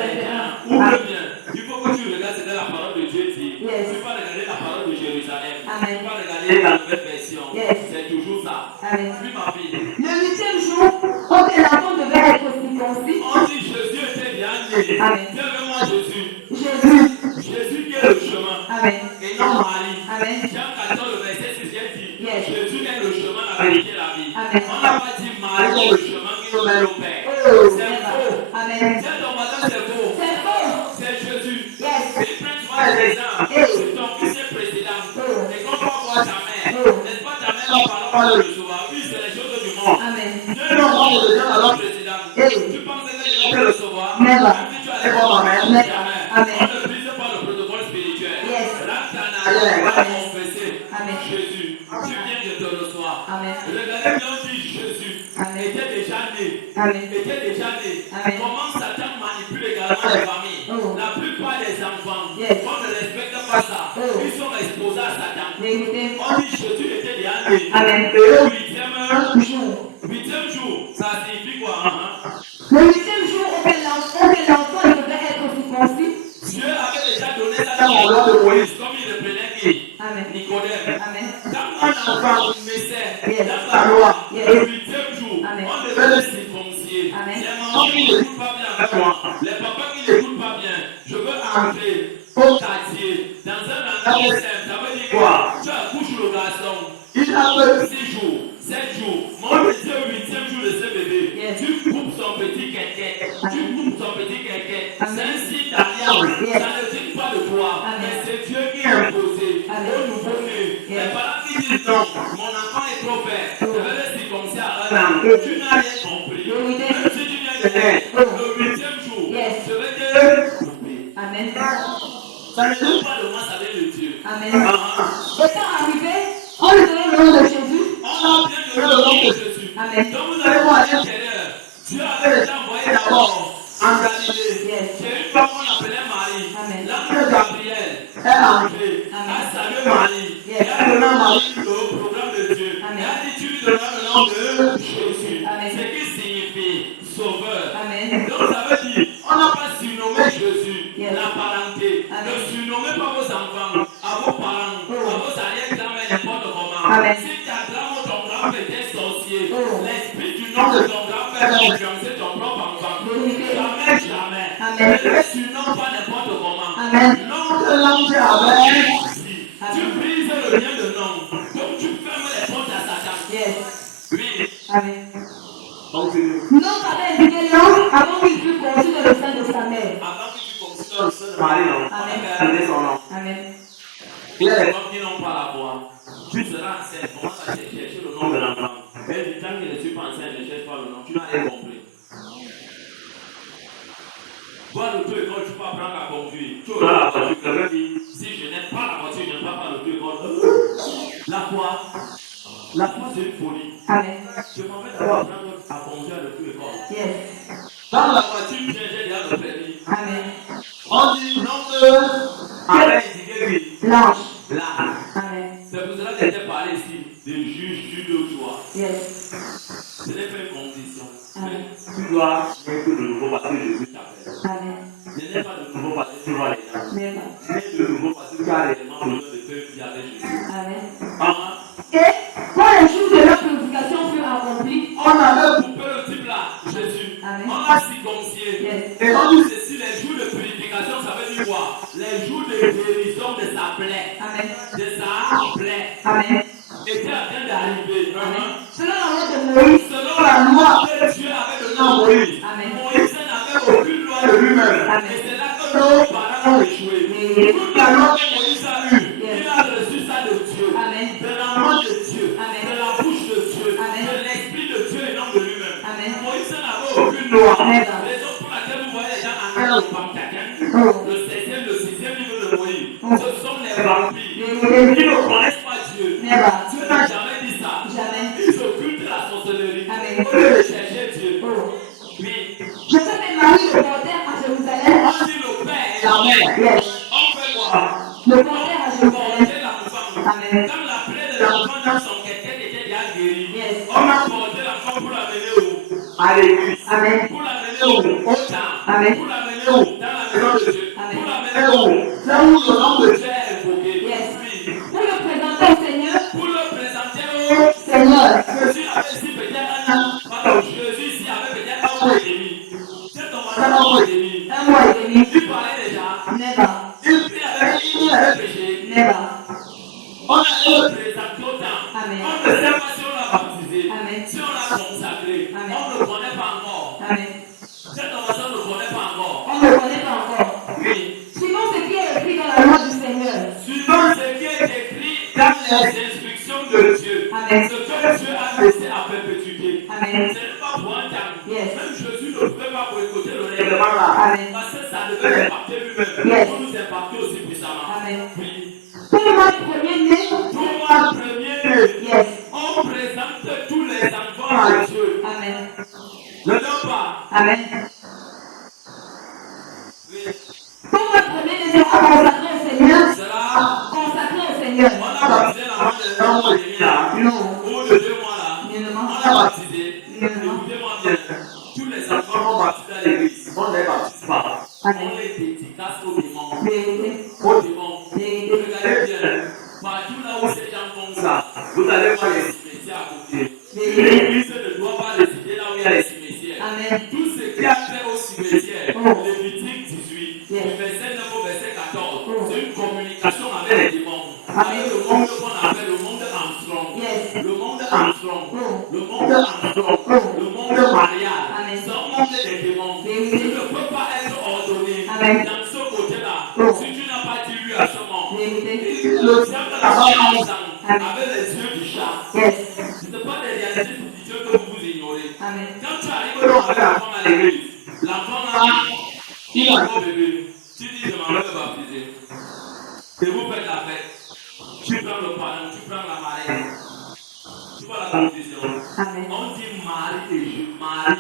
21. Ouvre bien. Il faut que tu regardes ce que la parole de Dieu dit. Yes. Tu ne peux pas regarder la parole de Jérusalem. Amen. Tu ne peux pas regarder la nouvelle version. Yes. C'est toujours ça. Amen. Puis ma fille. Le 8e jour, quand l'enfant devait être circoncis, On dit Jésus était bien né. Amen. Viens avec moi Jésus. Jésus. Jésus qui est le chemin. Amen. Et non Marie. Amen. Jean 14, le verset 6 dit Yes. Jésus est le chemin, la vérité et la vie. Amen. On n'a pas dit Marie est le chemin qui nous mène au Père. Oh, C'est never. faux. Amen. Tiens ton matin, c'est faux. C'est faux. C'est Jésus. Yes. Et prends tu vois les exemples. C'est ton fils précédent. Et quand tu vas voir ta mère, n'est-ce pas ta mère va parler de le recevoir. Oui, c'est les choses du monde. Amen. Dieu ne parle de gens alors précédent. Tu penses que les gens peuvent le recevoir. Never. Même si tu allais voir ma mère, Never. jamais. Amen. On ne brise pas le protocole spirituel. Yes. Là, tu en as va confesser. Amen. Jésus, tu viens de te recevoir. Amen. Regardez bien, on dit Jésus Amen. était déjà né. Amen. Était déjà né. Amen. Comment Satan manipule également les familles. Oh. La plupart des enfants, Yes. on ne respecte pas ça. Oh. Ils sont exposés à Satan. Vérité. On dit Jésus était déjà né. Amen. Et au huitième Jour. jour, ça signifie quoi? Le 8e jour, auquel l'enfant devait être circoncis. Dieu avait déjà donné ça dans le roi de Moïse, comme il le prenait qui? Amen. Nicodème. Amen. Quand un enfant naissait Yes. dans la loi, Yes. le huitième jour, Amen. on devait le circoncier. Amen. Les mamans qui n'écoutent pas bien avec moi, les papas qui n'écoutent pas bien, je veux entrer au quartier, dans un langage simple. Ça veut dire quoi? Tu accouches le garçon, il a 6 jours, 7 jours. Mon Dieu, au 8e jour de ce bébé, Yes. tu coupes son petit kéké. Tu coupes son petit kéké. C'est Amen. un signe d'alliance. Yes. Ça ne dit pas de toi, Amen. mais c'est Dieu qui a imposé Amen. au nouveau-né. Yes. Les parents qui disent non, mon enfant est trop faible, je vais le circoncire à 1 an. Tu n'as rien compris. Vérité. Même si tu viens de naître, le 8e jour, Yes. je vais te couper. Amen. Ça ne dit pas de moi, ça vient de Dieu. Amen. Ah. Étant arrivé, on lui donnait le nom de Jésus. On a bien donné le nom de Jésus. Amen. Donc vous allez voir à l'intérieur, Dieu avait déjà envoyé d'abord en Galilée. Yes. C'est une femme qu'on appelait Marie. Amen. L'ange Gabriel est entré, a salué Marie. Yes. Et a donné à Marie le programme de Dieu. Amen. Et a dit tu lui donneras le nom de Jésus. Amen. Ce qui signifie sauveur. Amen. Donc ça veut dire, on n'a pas surnommé Jésus, Yes. la parenté. Amen. Ne surnommez pas vos enfants, à vos parents, à vos arrière-grands-mères, n'importe comment. Amen. Si ta grand ou ton grand-père était sorcier, Oh. l'esprit du nom de ton grand-père va influencer ton propre enfant. Vérité. Jamais, jamais. Amen. Ne le surnomme pas n'importe comment. Amen. Nom de l'ange Amen. Tu Amen. brises le lien de nom. Donc tu fermes les portes à Satan. Yes. Oui. Amen. Non, avait indiqué l'ange avant qu'il fût conçu dans le sein de sa mère. Avant que tu considères le sein de Marie, non, on Amen. avait donné son nom. Amen. Il y a des femmes qui n'ont pas la voix. Tu seras enceinte, commence à chercher le nom de l'enfant. Et du temps qu'il ne suis pas enceinte, ne cherche pas le nom. Tu n'as rien compris. Toi, l'auto-école, tu peux apprendre à conduire. Tu auras la voiture. Quelqu'un dit, si je n'aime pas la voiture, je n'aime pas l'auto-école. La foi, c'est une folie. Amen. Je m'en vais d'abord apprendre à conduire à l'auto-école. Yes. Dans la voiture, j'ai déjà le permis. Amen. On dit non que avec indiqué L'ange. là. Amen. C'est pour cela que j'ai parlé ici de juge, de toi. Yes. Ce n'est pas une condition. Amen. Tu dois mettre de nouveau parce que Jésus t'appelle. Amen. Ce n'est pas de nouveau parce que tu vois les gens. Never. Mais de nouveau parce que tu as réellement besoin de faire une vie avec Jésus. Amen. Amen. Et quand les jours de leur purification furent accomplis, On avait coupé le type là, Jésus. Amen. On l'a circoncié. Yes. Et on dit ceci, les jours de purification, ça veut dire quoi? Les jours de guérison de sa plaie. Amen. De sa plaie. Amen. Était en train d'arriver. Amen. Selon la loi de Moïse. Selon la loi que Dieu avait donnée à Moïse. Amen. Moïse n'avait aucune loi de lui-même. Amen. Et c'est là que nos parents ont échoué. Toute la loi que Moïse a eue, il a reçu ça de Dieu. Amen. De la main de Dieu. Amen. De la bouche de Dieu. Raison pour laquelle vous voyez les gens en train de Pantagane, le 16e, le 6e niveau de Moïse. Ce sont les vampires. Ils ne connaissent pas Dieu. Dieu n'a jamais dit ça. Ils occultent la sorcellerie. Au lieu de chercher Dieu. Oui. Je sais que Marie, le porteur à Jérusalem. On dit le Père et la Mère. On fait quoi? Le porteur à Jérusalem. Porter l'enfant. Amen. Quand la plaie de l'enfant dans son quelqu'un était déjà guéri, Yes. on a porté l'enfant pour l'amener où? À l'église. Amen. Pour l'amener où? Au temple. Amen. Pour l'amener où? Dans la maison de Dieu. Amen. Pour l'amener où? Là où le nom de Dieu est invoqué. Yes. Oui. Pour le présenter au Seigneur. Pour le présenter au Seigneur. Jésus avait ici peut-être un an. Pardon, Jésus ici avait peut-être un mois et demi. C'est ton matin un mois et demi. Un mois et demi. Il parlait déjà. Never. Il avait péché. Never. On a le présenté au temps. Amen. On ne sait pas si on l'a baptisé. Amen. Si on l'a consacré. Amen. On ne le connaît pas encore. Amen. Cet enfant ne le connaît pas encore. On ne le connaît pas encore. Oui. Suivons ce qui est écrit dans la loi du Seigneur. Suivant ce qui est écrit dans les instructions de Dieu. Amen. Ce que Dieu a laissé à perpétuité. Amen. Ce n'est pas pour un temps. Yes. Même Jésus ne pouvait pas boycotter le règlement là. Amen. Parce que ça devait impacter lui-même. Yes. Pour nous impacter aussi puissamment. Amen. Oui. Tout le monde premier-né. Tout le monde premier-né. Yes. On présente tous les enfants à Dieu. Amen. Ne donne pas. Amen. Oui. Tout le monde premier-né sera consacré au Seigneur. Cela, Consacré au Seigneur. on a baptisé l'enfant de l'homme au début là. Non. Ou de 2 mois là. Nullement. On l'a baptisé. Écoutez-moi bien. Tous les enfants sont baptisés à l'église. On ne les baptise pas. Amen. On les dédicace aux démons. Vérité. Aux démons. Vérité. Regardez bien. Partout là où ces gens font ça, vous allez voir les cimetières à côté. Vérité. L'église ne doit pas résider là où il y a les cimetières. Amen. Tout ce qui a fait au cimetière, Lévitique 18, Yes. du verset 9 au verset 14, Oh. c'est une communication avec les démons. Avec le monde qu'on appelle le monde Armstrong. Yes. Le monde Armstrong. Oh. Le monde Armstrong. Oh. Le monde marial. Amen. C'est un monde des démons. Vérité. Tu ne peux pas être ordonné Amen. dans ce côté-là. Oh. Si tu n'as pas dit lui à ce moment. Vérité. Le diable a fait Amen. avec les yeux du chat. Yes. Ce n'est pas des réalités spirituelles que vous ignorez. Amen. Quand tu arrives avec l'enfant à l'église, l'enfant là, il a un bébé. Tu dis, je m'en vais le baptiser. Et vous faites la fête. Tu prends le parrain, tu prends la marraine. Tu vois la confusion. Amen. On dit Marie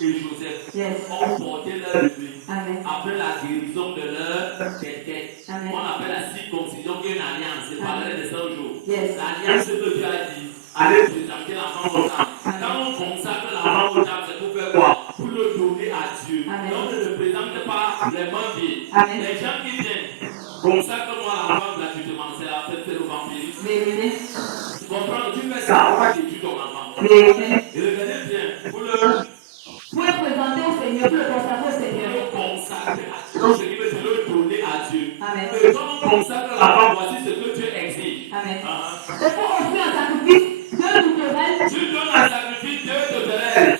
et Joseph. Yes. On portait leur bébé. Amen. Après la guérison de leur tête. Amen. On appelle la circoncision qui est une alliance. C'est par les 100 jours. Yes. L'alliance que Dieu a dit, allez présenter l'enfant au temple. Quand on consacre l'enfant au temple, c'est pour faire quoi? Pour le donner à Dieu. Amen. Donc ne le présente pas les mains vides. Amen. Les gens qui viennent, consacre-moi l'enfant gratuitement. C'est la fête, c'est le vampirisme. Vérité. Tu comprends? Tu fais ça, on va détruire ton enfant. Vérité. Et regardez bien, pour le Pour le présenter au Seigneur, pour le consacrer au Seigneur. consacrer à Dieu. Ce qui veut dire le donner à Dieu. Amen. Et quand on consacre l'enfant, voici ce que Dieu exige. Amen. Ah. Et pour offrir un sacrifice, deux tourterelles Tu donnes un sacrifice de tourterelles.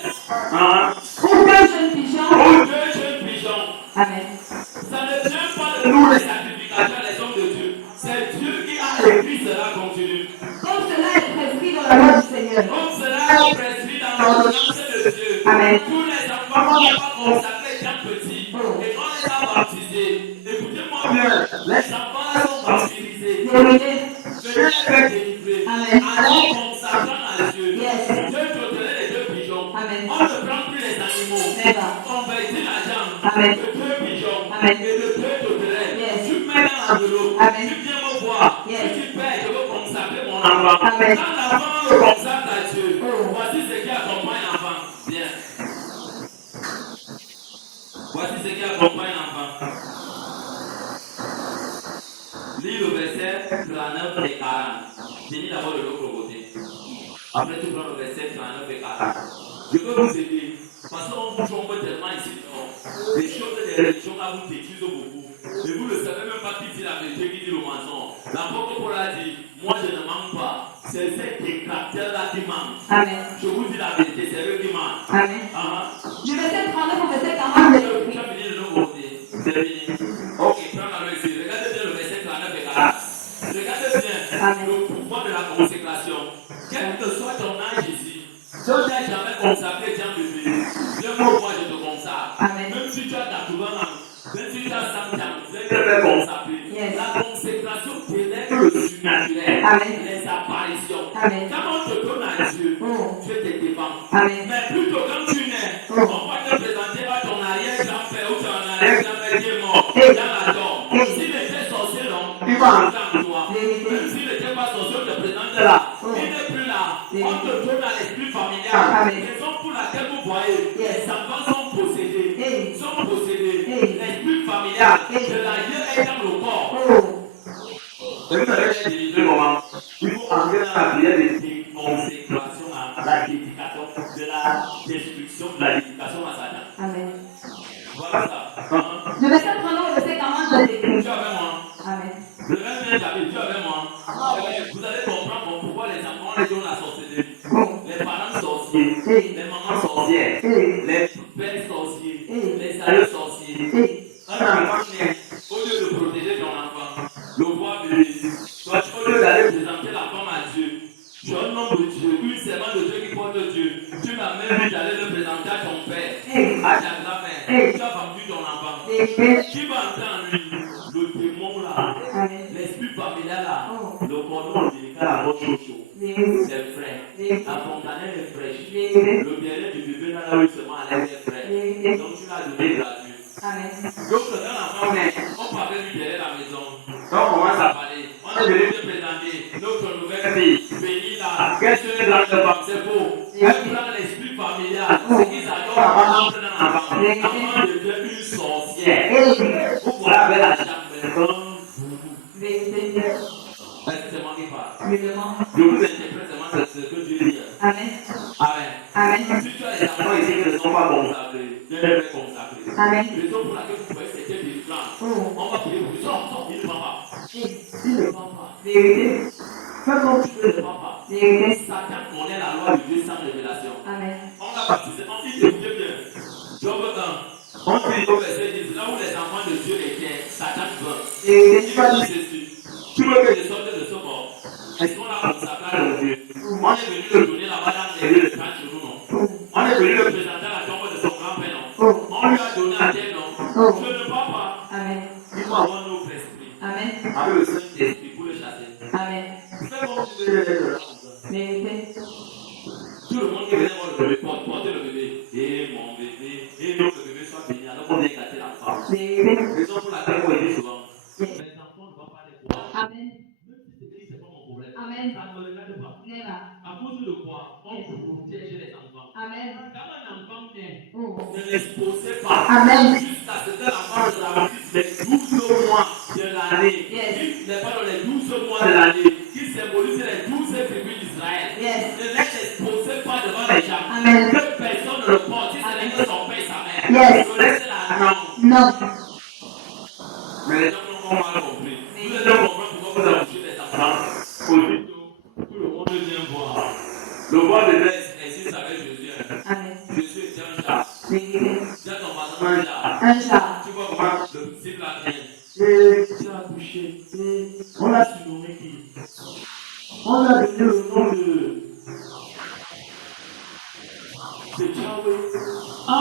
ou deux jeunes pigeons. Ou 2 jeunes pigeons. Amen. Ça ne vient pas de nous les sacrificateurs, les hommes de Dieu. C'est Dieu qui a écrit cela continue. Comme cela est prescrit dans la loi du Seigneur. Comme cela est prescrit dans l'ordonnance de Dieu. Amen. Tous les enfants qu'on n'a pas consacrés étant petits. Et on les a baptisés. Écoutez-moi bien. Les enfants là sont baptisés. Vérité. Venez les faire délivrer. Amen. Alors consacrant à Dieu. Yes. 2 tourterelles et 2 pigeons. Amen. On ne prend plus les animaux. Never. On vertit la jambe Amen. de 2 pigeons Amen. et de 2 tourterelles. Yes. Tu mets dans l'enveloppe. Amen. Tu viens me voir. Yes. Si tu paies, je veux consacrer mon enfant. Amen. Quand l'enfant le consacre à Dieu, Oh. voici ce qui accompagne l'enfant. Bien. Voici ce qui accompagne l'enfant. Lis le verset 39 et 40. Finis d'abord de l'autre côté. Après, tu prends le verset 39 et 40. Je veux vous aider. Parce qu'on vous trompe tellement ici. Non. Les choses des religions là vous détruisent beaucoup. Et vous ne savez même pas qui dit la vérité, qui dit le mensonge. L'apôtre Paul a dit, moi je ne mens pas. C'est ces décapteurs-là qui mentent. Amen. Je vous dis la vérité, c'est eux qui mentent. Amen. Ah, Du verset 39 au verset 40 de tu l'écrit. as fini de l'autre côté. C'est fini. Ok, prends-la ici. Regardez bien le verset 39 et 40. Regardez bien Amen. le pouvoir de la consécration. Quel que soit ton âge ici, si tu n'as jamais consacré Jean bébé, viens me voir, je te enfants. Amen. Mais plutôt quand tu nais, on va te présenter à ton arrière-grand-père ou ton arrière-grand-père qui est mort dans la tombe. S'il était sorcier, non, il va entendre toi. Même s'il n'était pas sorcier, on te présente là. Il n'est plus là. On te tourne à l'esprit familial. Raison pour laquelle vous voyez, les enfants sont possédés. L'esprit familial de l'aïeux est dans le corps. Et vous savez, j'ai dit comment il faut entrer dans la prière de consécration à la dédication de la destruction, de la dédication à Satan. Amen. Voilà ça. Le verset 39 au verset 40 décrit. Dieu avec moi. Amen. Le verset chapitre, Dieu avec moi. Vous allez comprendre pourquoi les enfants les donnent la sorcellerie. Les parents sorciers, les mamans sorcières, les pères sorciers, les amis sorciers. Un enfant naît, au lieu de protéger ton enfant, le roi béni, toi, au lieu d'aller présenter la femme à Dieu, tu as un homme de Dieu, une servante de Dieu qui porte Dieu, tu n'as même vu d'aller le présenter à ton père, à ta grand-mère, tu as vendu ton enfant. Qui va entendre lui? Le démon là, l'esprit familial là, le cordon ombilical à votre chaud, ses frères, la fontanelle est fraîche, le bien-être du bébé là où il se met à l'air est frais, donc tu l'as donné gratuit. Donc quand l'enfant naît, on parlait lui derrière la maison, donc on commence à parler, on est venu te présenter notre nouvelle fille, bénie là, qu'est-ce que les grandes femmes, c'est beau, elle prend l'esprit familial, c'est qu'ils adorent l'enfant, l'enfant devient une sorcière, vous voilà avec la chambre. C'est moi qui parle. Je vous interprète seulement ce que Dieu dit. Amen. Amen. Si tu as des enfants ici qui ne sont pas consacrés, Dieu les fait consacrer. Amen. Raison pour laquelle vous pouvez accepter des plans. On va prier pour lui. Sors, il ne va pas. Il ne va pas. Fais comme tu veux, ne va pas. Satan connaît la loi de Dieu sans révélation. Amen. On l'a baptisé. On dit, écoutez bien. Job 1. On dit au verset 10, là où les enfants de Dieu étaient, Satan veut. Il va dire ceci. Tu veux que je sorte de ce corps? Est-ce qu'on l'a consacré à Dieu? On est venu le donner là-bas dans les lieux de trente chez nous, non? On est venu le présenter à la tombe de son grand-père, non? On lui a donné à terre, non? Je ne vois pas. Amen. Il faut avoir notre esprit. Amen. Avec le Saint-Esprit pour le chasser. Amen. Fais comme tu veux être là. Tout le monde qui venait voir le bébé, porter le bébé. Et mon bébé, et donc le bébé soit béni. Alors on vient gâter l'enfant. Raison pour laquelle on dit souvent. Les enfants ne vont pas les voir. Amen. Même si c'est dit, c'est pas mon problème. Amen. Ça ne me regarde pas. À cause de quoi on protège les enfants. Amen. Quand un enfant naît, ne l'exposez pas. Amen. Jusqu'à ce que l'enfant remplisse les 12 mois de l'année. Il n'est pas dans les 12 mois de l'année qui symbolisent les 12 tribus d'Israël. Ne l'exposez pas devant les gens. Amen. Que personne ne le porte. Si ce n'est que son père et sa mère. Laissez-la. Non. Mais les gens n'ont pas mal compris. Vous allez comprendre pourquoi vous accouchez des enfants. Aussitôt, tout le monde vient voir. Le roi de l'Est existe avec Jésus. Amen. Jésus était un chat. Dis à ton voisin un chat. Un chat. Tu vois comment le disciple a fait. Tu as accouché. On l'a surnommé qui? On a donné le nom de Yahweh. Ah!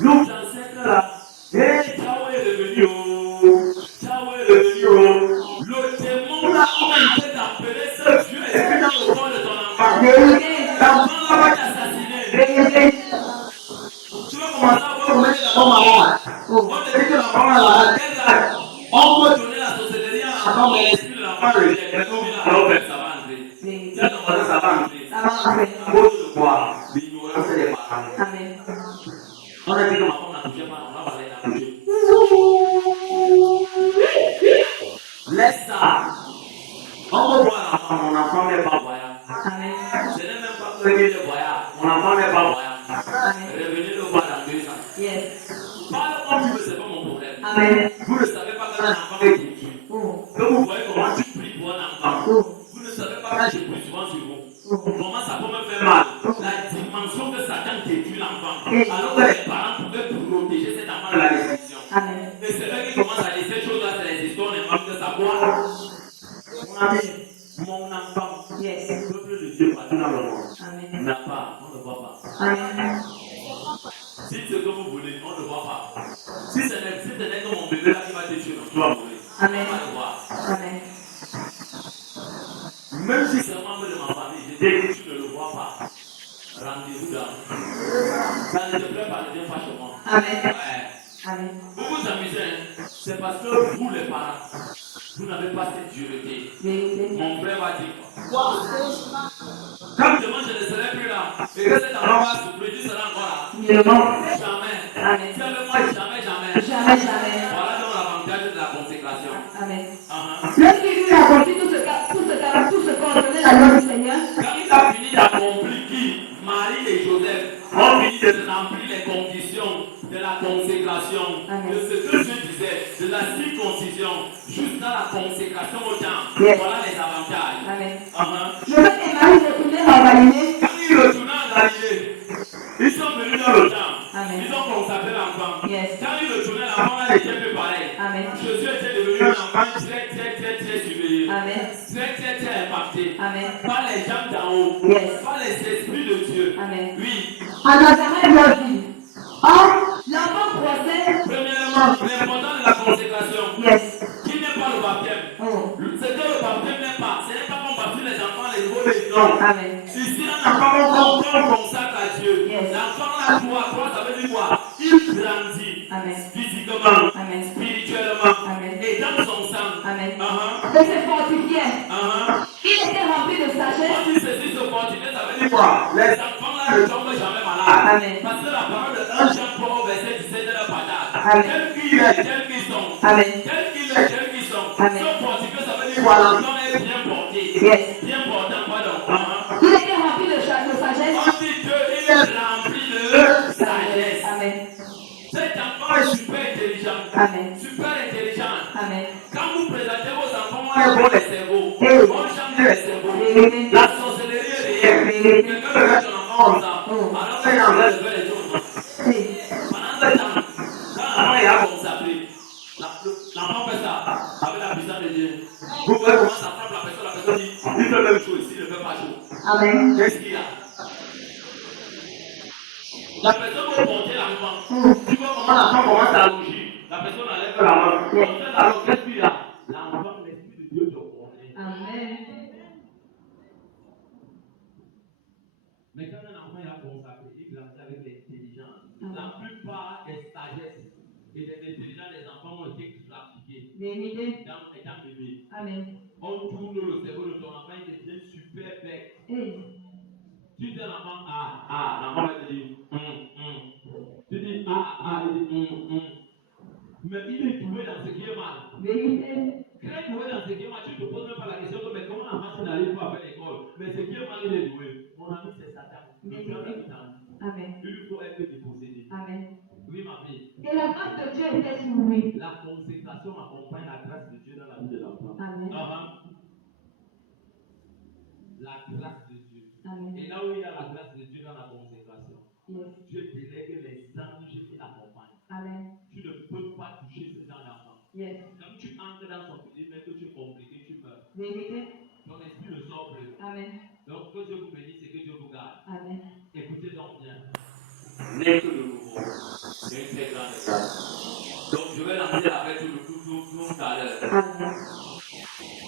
L'autre ancêtre là. Yahweh est revenu. Yahweh est revenu. Le démon là, on a été d'appeler ce Dieu esprit dans le corps de ton enfant. L'enfant là va t'assassiner. Tu vas commencer à voir comment il est là. On te dit que l'enfant là, on peut donner la sorcellerie à l'enfant, mais l'esprit de l'enfant revient. Mais comme il a l'offre, ça va entrer. Tiens, ton voisin, ça va entrer. À cause de quoi? L'ignorance des parents. Amen. On a dit que ma femme n'accouchait pas, on va parler d'accoucher. Laisse ça. On peut voir l'enfant, mon enfant n'est pas voyant. Amen. Ce n'est même pas que lui est voyant, mon enfant n'est pas voyant. Amen. Revenez le voir dans 2 ans. Yes. Parle comme tu veux, c'est pas mon problème. Amen. Vous ne savez pas quand un enfant est détruit. Que vous voyez comment tu pries pour un enfant. Vous ne savez pas quand je prie souvent sur vous. Comment ça peut me faire mal. La dimension que Satan détruit l'enfant. Alors que les parents pouvaient protéger cet enfant de la destruction. Amen. Et c'est vrai qu'il commence à dire ces choses-là, c'est les histoires des femmes de sa voix. Mon ami, mon enfant, le peuple de Dieu partout dans le monde Amen. n'a pas, on ne voit pas. Amen. Si ce que vous voulez, on ne voit pas. Si ce n'est que mon bébé là qui va te tuer, tu vas mourir. Amen. On va le voir. Amen. Même si c'est un membre de ma famille, je dis que tu ne le vois pas. dedans. Ça ne te plaît pas, ne viens pas chez moi. Amen. Ouais. Amen. Vous vous amusez, hein? C'est parce que vous les parents, vous n'avez pas cette dureté. Mon frère va dire quoi? Quand demain je ne serai plus là, et que cet enfant va souffrir, tu seras encore là. Jamais. Amen. Tu as le moi, jamais, jamais. Jamais, jamais. Voilà donc l'avantage de la consécration. Amen. Uh-huh. Lorsqu'il a accompli tout ce qu'ordonnait la loi du Seigneur, Quand il a fini d'accomplir qui Marie et Joseph ont fini de remplir les conditions de la consécration, Amen. de ce que Dieu disait, de la circoncision, jusqu'à la consécration au temps. Yes. Voilà les avantages. Amen. Uh-huh. Joseph et Marie retournaient en Galilée. Quand ils retournaient en Galilée, ils sont venus dans le temps. Amen. Ils ont consacré l'enfant. Yes. Quand ils retournaient, l'enfant n'était plus pareil. Amen. Jésus était devenu un enfant très surveillé. Amen. Très impacté. Amen. Par les gens d'en haut. Yes. Par les esprits de Dieu. Amen. Oui. À Nazareth, leur vie. Or, l'enfant croissait. Premièrement, l'important de la consécration. Yes. Qui n'est pas le baptême. Oh. Ce que le baptême n'est pas. Ce n'est pas qu'on baptise les enfants les nouveaux des noms. Amen. Ici, un enfant qu'on consacre à Dieu. Yes. L'enfant là, toi, ça veut dire quoi? Il grandit. Amen. Physiquement. Amen. Spirituellement. Amen. Et dans son sang. Amen. Uh-huh. Et se fortifiait. Uh-huh. Il était rempli de sagesse. Quand il saisit ce fortifier, ça veut dire quoi? Les enfants là ne tombent jamais malades. Amen. Parce que la parole de 1 Jean 3 verset 17 de la patate. Amen. Tel qu'il est, tel qu'ils sont. Amen. Tel qu'il est, tel qu'ils sont. Amen. Ce fortifier, ça veut dire quoi? L'enfant est bien porté. Yes. Bien portant, pardon. Uh-huh. Il était rempli de sagesse. On dit qu'il est rempli de sagesse. Amen. Cet enfant est super intelligent. Amen. Super intelligent. Amen. Quand vous présentez vos enfants, on est bon les cerveaux. Hey. On change les cerveaux. Amen. La sorcellerie est réelle. Quelqu'un veut mettre ton enfant comme ça. Alors que quand on veut les choses. Hey. Pendant ce temps, quand l'enfant est là comme ça, l'enfant fait ça avec la puissance de Dieu. Vous voyez comment ça frappe la personne dit il fait même chaud ici, il ne fait pas chaud. Amen. Qu'est-ce qu'il y a? La personne va porter l'enfant. Tu vois comment l'enfant commence à rougir. La personne enlève la main. On fait la robe, qu'est-ce qu'il y a? L'enfant, l'esprit de Dieu te connaît. Amen. Mais quand un enfant est consacré, il grandit avec l'intelligence. La plupart des sagesses et des intelligences des enfants ont été pratiquées dans étant bébé. Amen. On tourne le cerveau de ton enfant, il devient super bête. Hey. Tu dis à l'enfant, l'enfant va te dire, Tu dis, il dit, Mais il est doué dans ce qui est mal. Vérité. Très doué dans ce qui est mal. Tu ne te poses même pas la question, mais comment l'enfant n'arrive pas à faire l'école? Mais ce qui est mal, il est doué. Mon ami, c'est Satan. Le diable qui t'en dit. Amen. Il faut être dépossédé. Amen. Oui, ma fille. Et la grâce de Dieu était sur lui. La consécration accompagne la grâce de Dieu dans la vie de l'enfant. Amen. La grâce de Dieu. Amen. Et là où il y a la grâce de Dieu dans la consécration, Yes. Dieu délègue les anges qui l'accompagnent. Amen. Tu ne peux pas toucher ce genre d'enfant. Yes. Quand tu entres dans son pays, mais que tu es compliqué, tu meurs. Vérité. Ton esprit ne sort plus. Amen. Donc que Dieu vous bénisse et que Dieu vous garde. Amen. Écoutez donc bien. N'est que de nouveau. C'est une très grande grâce. Donc je vais lancer avec tout à l'heure. Amen.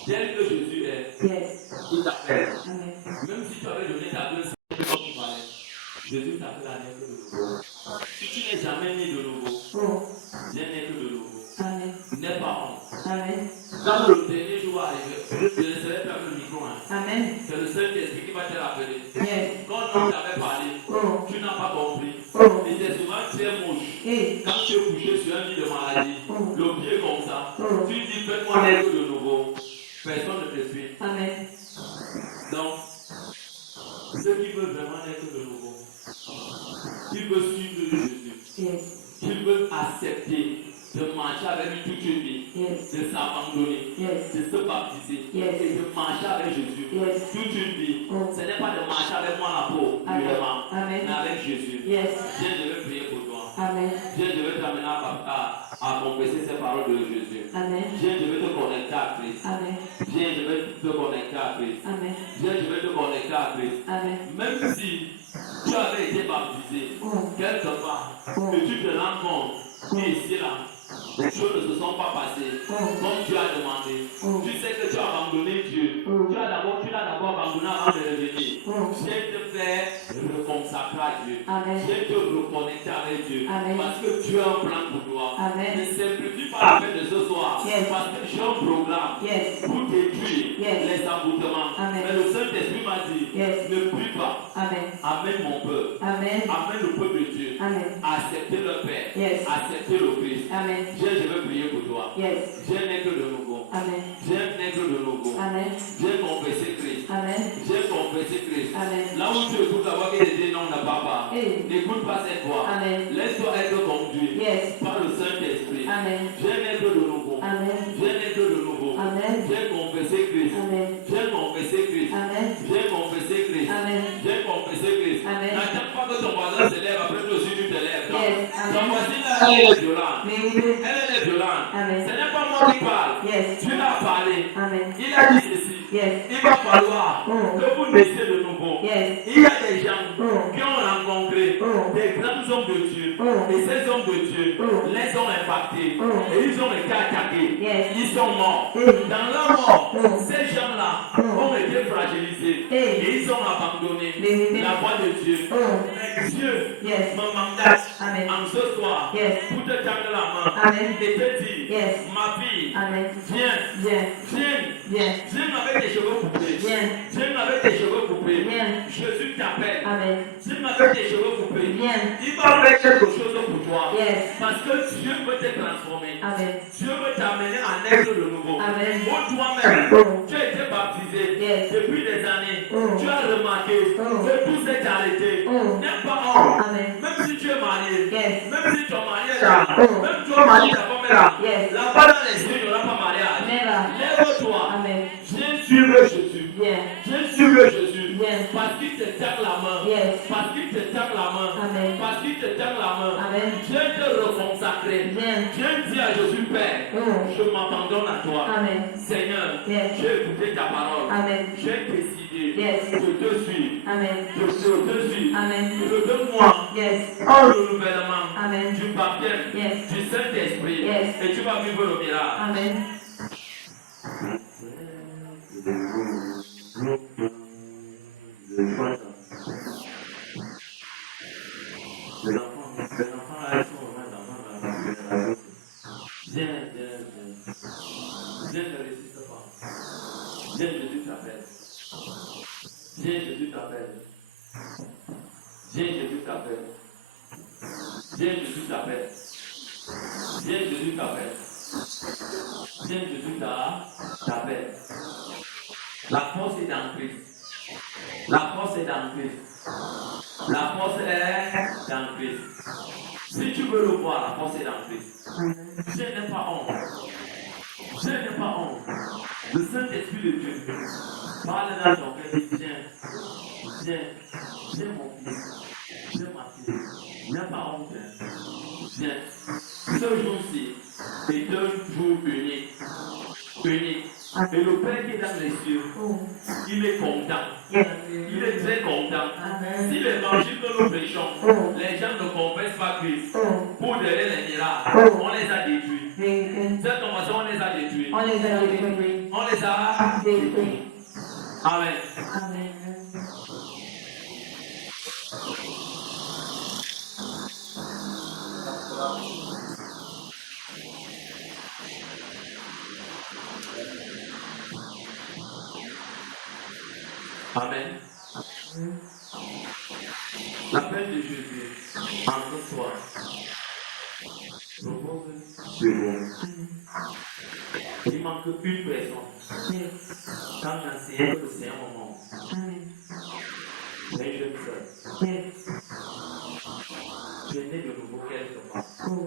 Tel que Jésus est, Yes. il t'appelle. Amen. Même si tu avais donné ta blessure comme tu parlais, Jésus t'appelle à naître de nouveau. Si tu n'es jamais né de nouveau, Oh. viens naître de nouveau. Amen. N'aie pas honte. Amen. Quand le dernier jour va arriver, je ne laisserai pas le micro. Amen. C'est le Saint-Esprit qui va te rappeler. Yes. Quand on t'avait parlé, Oh. tu n'as pas compris. Oh. Et c'est souvent très moche. Hey. Quand tu es couché sur un lit de maladie, Oh. le pied comme ça, Oh. tu dis fais-moi naître de nouveau. Personne ne te suit. Amen. Donc, ceux qui veulent vraiment naître de nouveau, ils veulent suivre Jésus. Yes. Ils veulent accepter de marcher avec lui toute une vie, Yes. de s'abandonner, Yes. de se baptiser Yes. et de marcher avec Jésus Yes. toute une vie. Oh. Ce n'est pas de marcher avec moi la peau, Amen. vraiment, Amen. mais avec Jésus. Yes. Viens, je vais prier pour toi. Amen. Viens, je vais t'amener à confesser ces paroles de Jésus. Amen. Viens, je vais te connecter à Christ. Amen. Viens, je vais te connecter à Christ. Amen. Viens, je vais te connecter à Christ. Amen. Même si tu avais été baptisé quelque part et tu te rends compte qu'ici là, les choses ne se sont pas passées comme tu as demandé. Tu sais que tu as abandonné Dieu. Tu l'as d'abord abandonné avant de revenir. Viens te faire reconsacrer. consacrer à Dieu. Amen. Viens te reconnecter avec Dieu. Amen. Parce que Dieu a un plan pour toi. Amen. Ne simplifie pas la fête de ce soir. Yes. Parce que j'ai un programme Yes. pour détruire Yes. les emboutements. Amen. Mais le Saint-Esprit m'a dit, Yes. ne prie pas. Amen. Amène mon peuple. Amen. Amène le peuple de Dieu. Amen. Accepter le Père. Yes. Accepter le Christ. Amen. Dieu, je veux prier pour toi. Yes. Viens naître de nouveau. Amen. Viens naître de nouveau. Amen. Viens confesser Christ. Amen. Viens confesser Christ. Amen. Là où tu écoutes la voix qui dit non, n'a pas. Hey. N'écoute pas cette voix. Amen. Laisse-toi être conduit Yes. par le Saint-Esprit. Amen. Viens naître de nouveau. Amen. Viens naître de nouveau. Amen. Viens confesser Christ. Amen. Viens confesser Christ. Amen. Viens confesser Christ. Amen. Viens confesser Christ. Amen. N'attends pas que ton voisin se lève, après toi aussi tu te lèves. Non. Yes. Amen. Ton voisine là, elle est violente. Mais oui. Elle est violente. Amen. Ce n'est pas moi qui parle. Yes. Dieu a parlé. Amen. Il a dit ceci. Yes. Il va falloir Oh. que vous naissiez de nouveau. Yes. Il y a des gens Oh. qui ont rencontré Oh. des grands hommes de Dieu. Oh. Et ces hommes de Dieu Oh. les ont impactés. Oh. Et ils ont été attaqués. Yes. Ils sont morts. Oh. Dans leur mort, Oh. ces gens-là Oh. ont été fragilisés. Hey. Et ils ont abandonné Mais- la voie de Dieu. Oh. Mais Dieu Yes. me mandate Amen. en ce soir Yes. pour te tendre la main Amen. et te dire, Yes. ma fille, Amen. viens, Viens. viens, Viens. viens avec tes cheveux coupés. Viens. Viens avec tes cheveux coupés. Viens. Jésus t'appelle. Amen. Viens avec tes cheveux coupés. Viens. Il va faire quelque chose pour toi. Yes. Parce que Dieu veut te transformer. Amen. Dieu veut t'amener à naître de nouveau. Amen. Pour toi-même, Oh. tu as été baptisé Yes. depuis des années. Oh. Tu as remarqué Oh. que tout s'est arrêté. Oh. N'aie pas honte. Amen. Même si tu es marié, Yes. même si ton mari est là, Oh. même ton mari ta femme est là, Yes. là-bas dans les yeux, il n'y aura pas mariage. Never. Lève-toi. Amen. Viens suivre Jésus. Viens. Viens suivre Jésus. Viens. Parce qu'il te tend la main. Yes. Parce qu'il te tend la main. Amen. Parce qu'il te tend la main. Amen. Viens te reconsacrer. Viens. Viens dire à Jésus, Père, Oh. je m'abandonne à toi. Amen. Seigneur, Yes. j'ai écouté ta parole. Amen. J'ai décidé Yes. de te suivre. Amen. Je te suis. Amen. Redonne-moi Yes. un renouvellement Amen. du baptême, Yes. du Saint-Esprit. Yes. Et tu vas vivre le miracle. Amen. Les enfants là, ils sont vraiment des enfants de la génération. Viens, ne résiste pas. Viens, Jésus t'appelle. Viens, Jésus t'appelle. Viens, Jésus t'appelle. Viens, Jésus t'appelle. Viens, Jésus t'appelle. Viens, Jésus t'appelle. La force est dans Christ. La force est dans Christ. La force est dans Christ. Si tu veux le voir, la force est dans Christ. Je n'ai pas honte. Je n'ai pas honte. Le Saint-Esprit de Dieu parle dans ton cœur et dit, viens mon fils, viens ma fille. N'aie pas honte. Viens. Ce jour-ci est un jour unique. Unique. Et le Père qui est dans les cieux, Oh. il est content. Yes. Il est très content. Amen. Si l'évangile que nous prêchons, Oh. les gens ne confessent pas Christ, Oh. pour donner les miracles, Oh. on les a détruits. Vérité. Cette convention, on les a détruits. On les a détruits. On les a Détruits. Amen. Amen. Amen. L'appel de Jésus en ce soir repose sur vous. Il manque une personne. Yes. Quand l'enseignant que c'est un moment, Amen. mais je me sers. Yes. Tu es né de nouveau quelque part. Oh.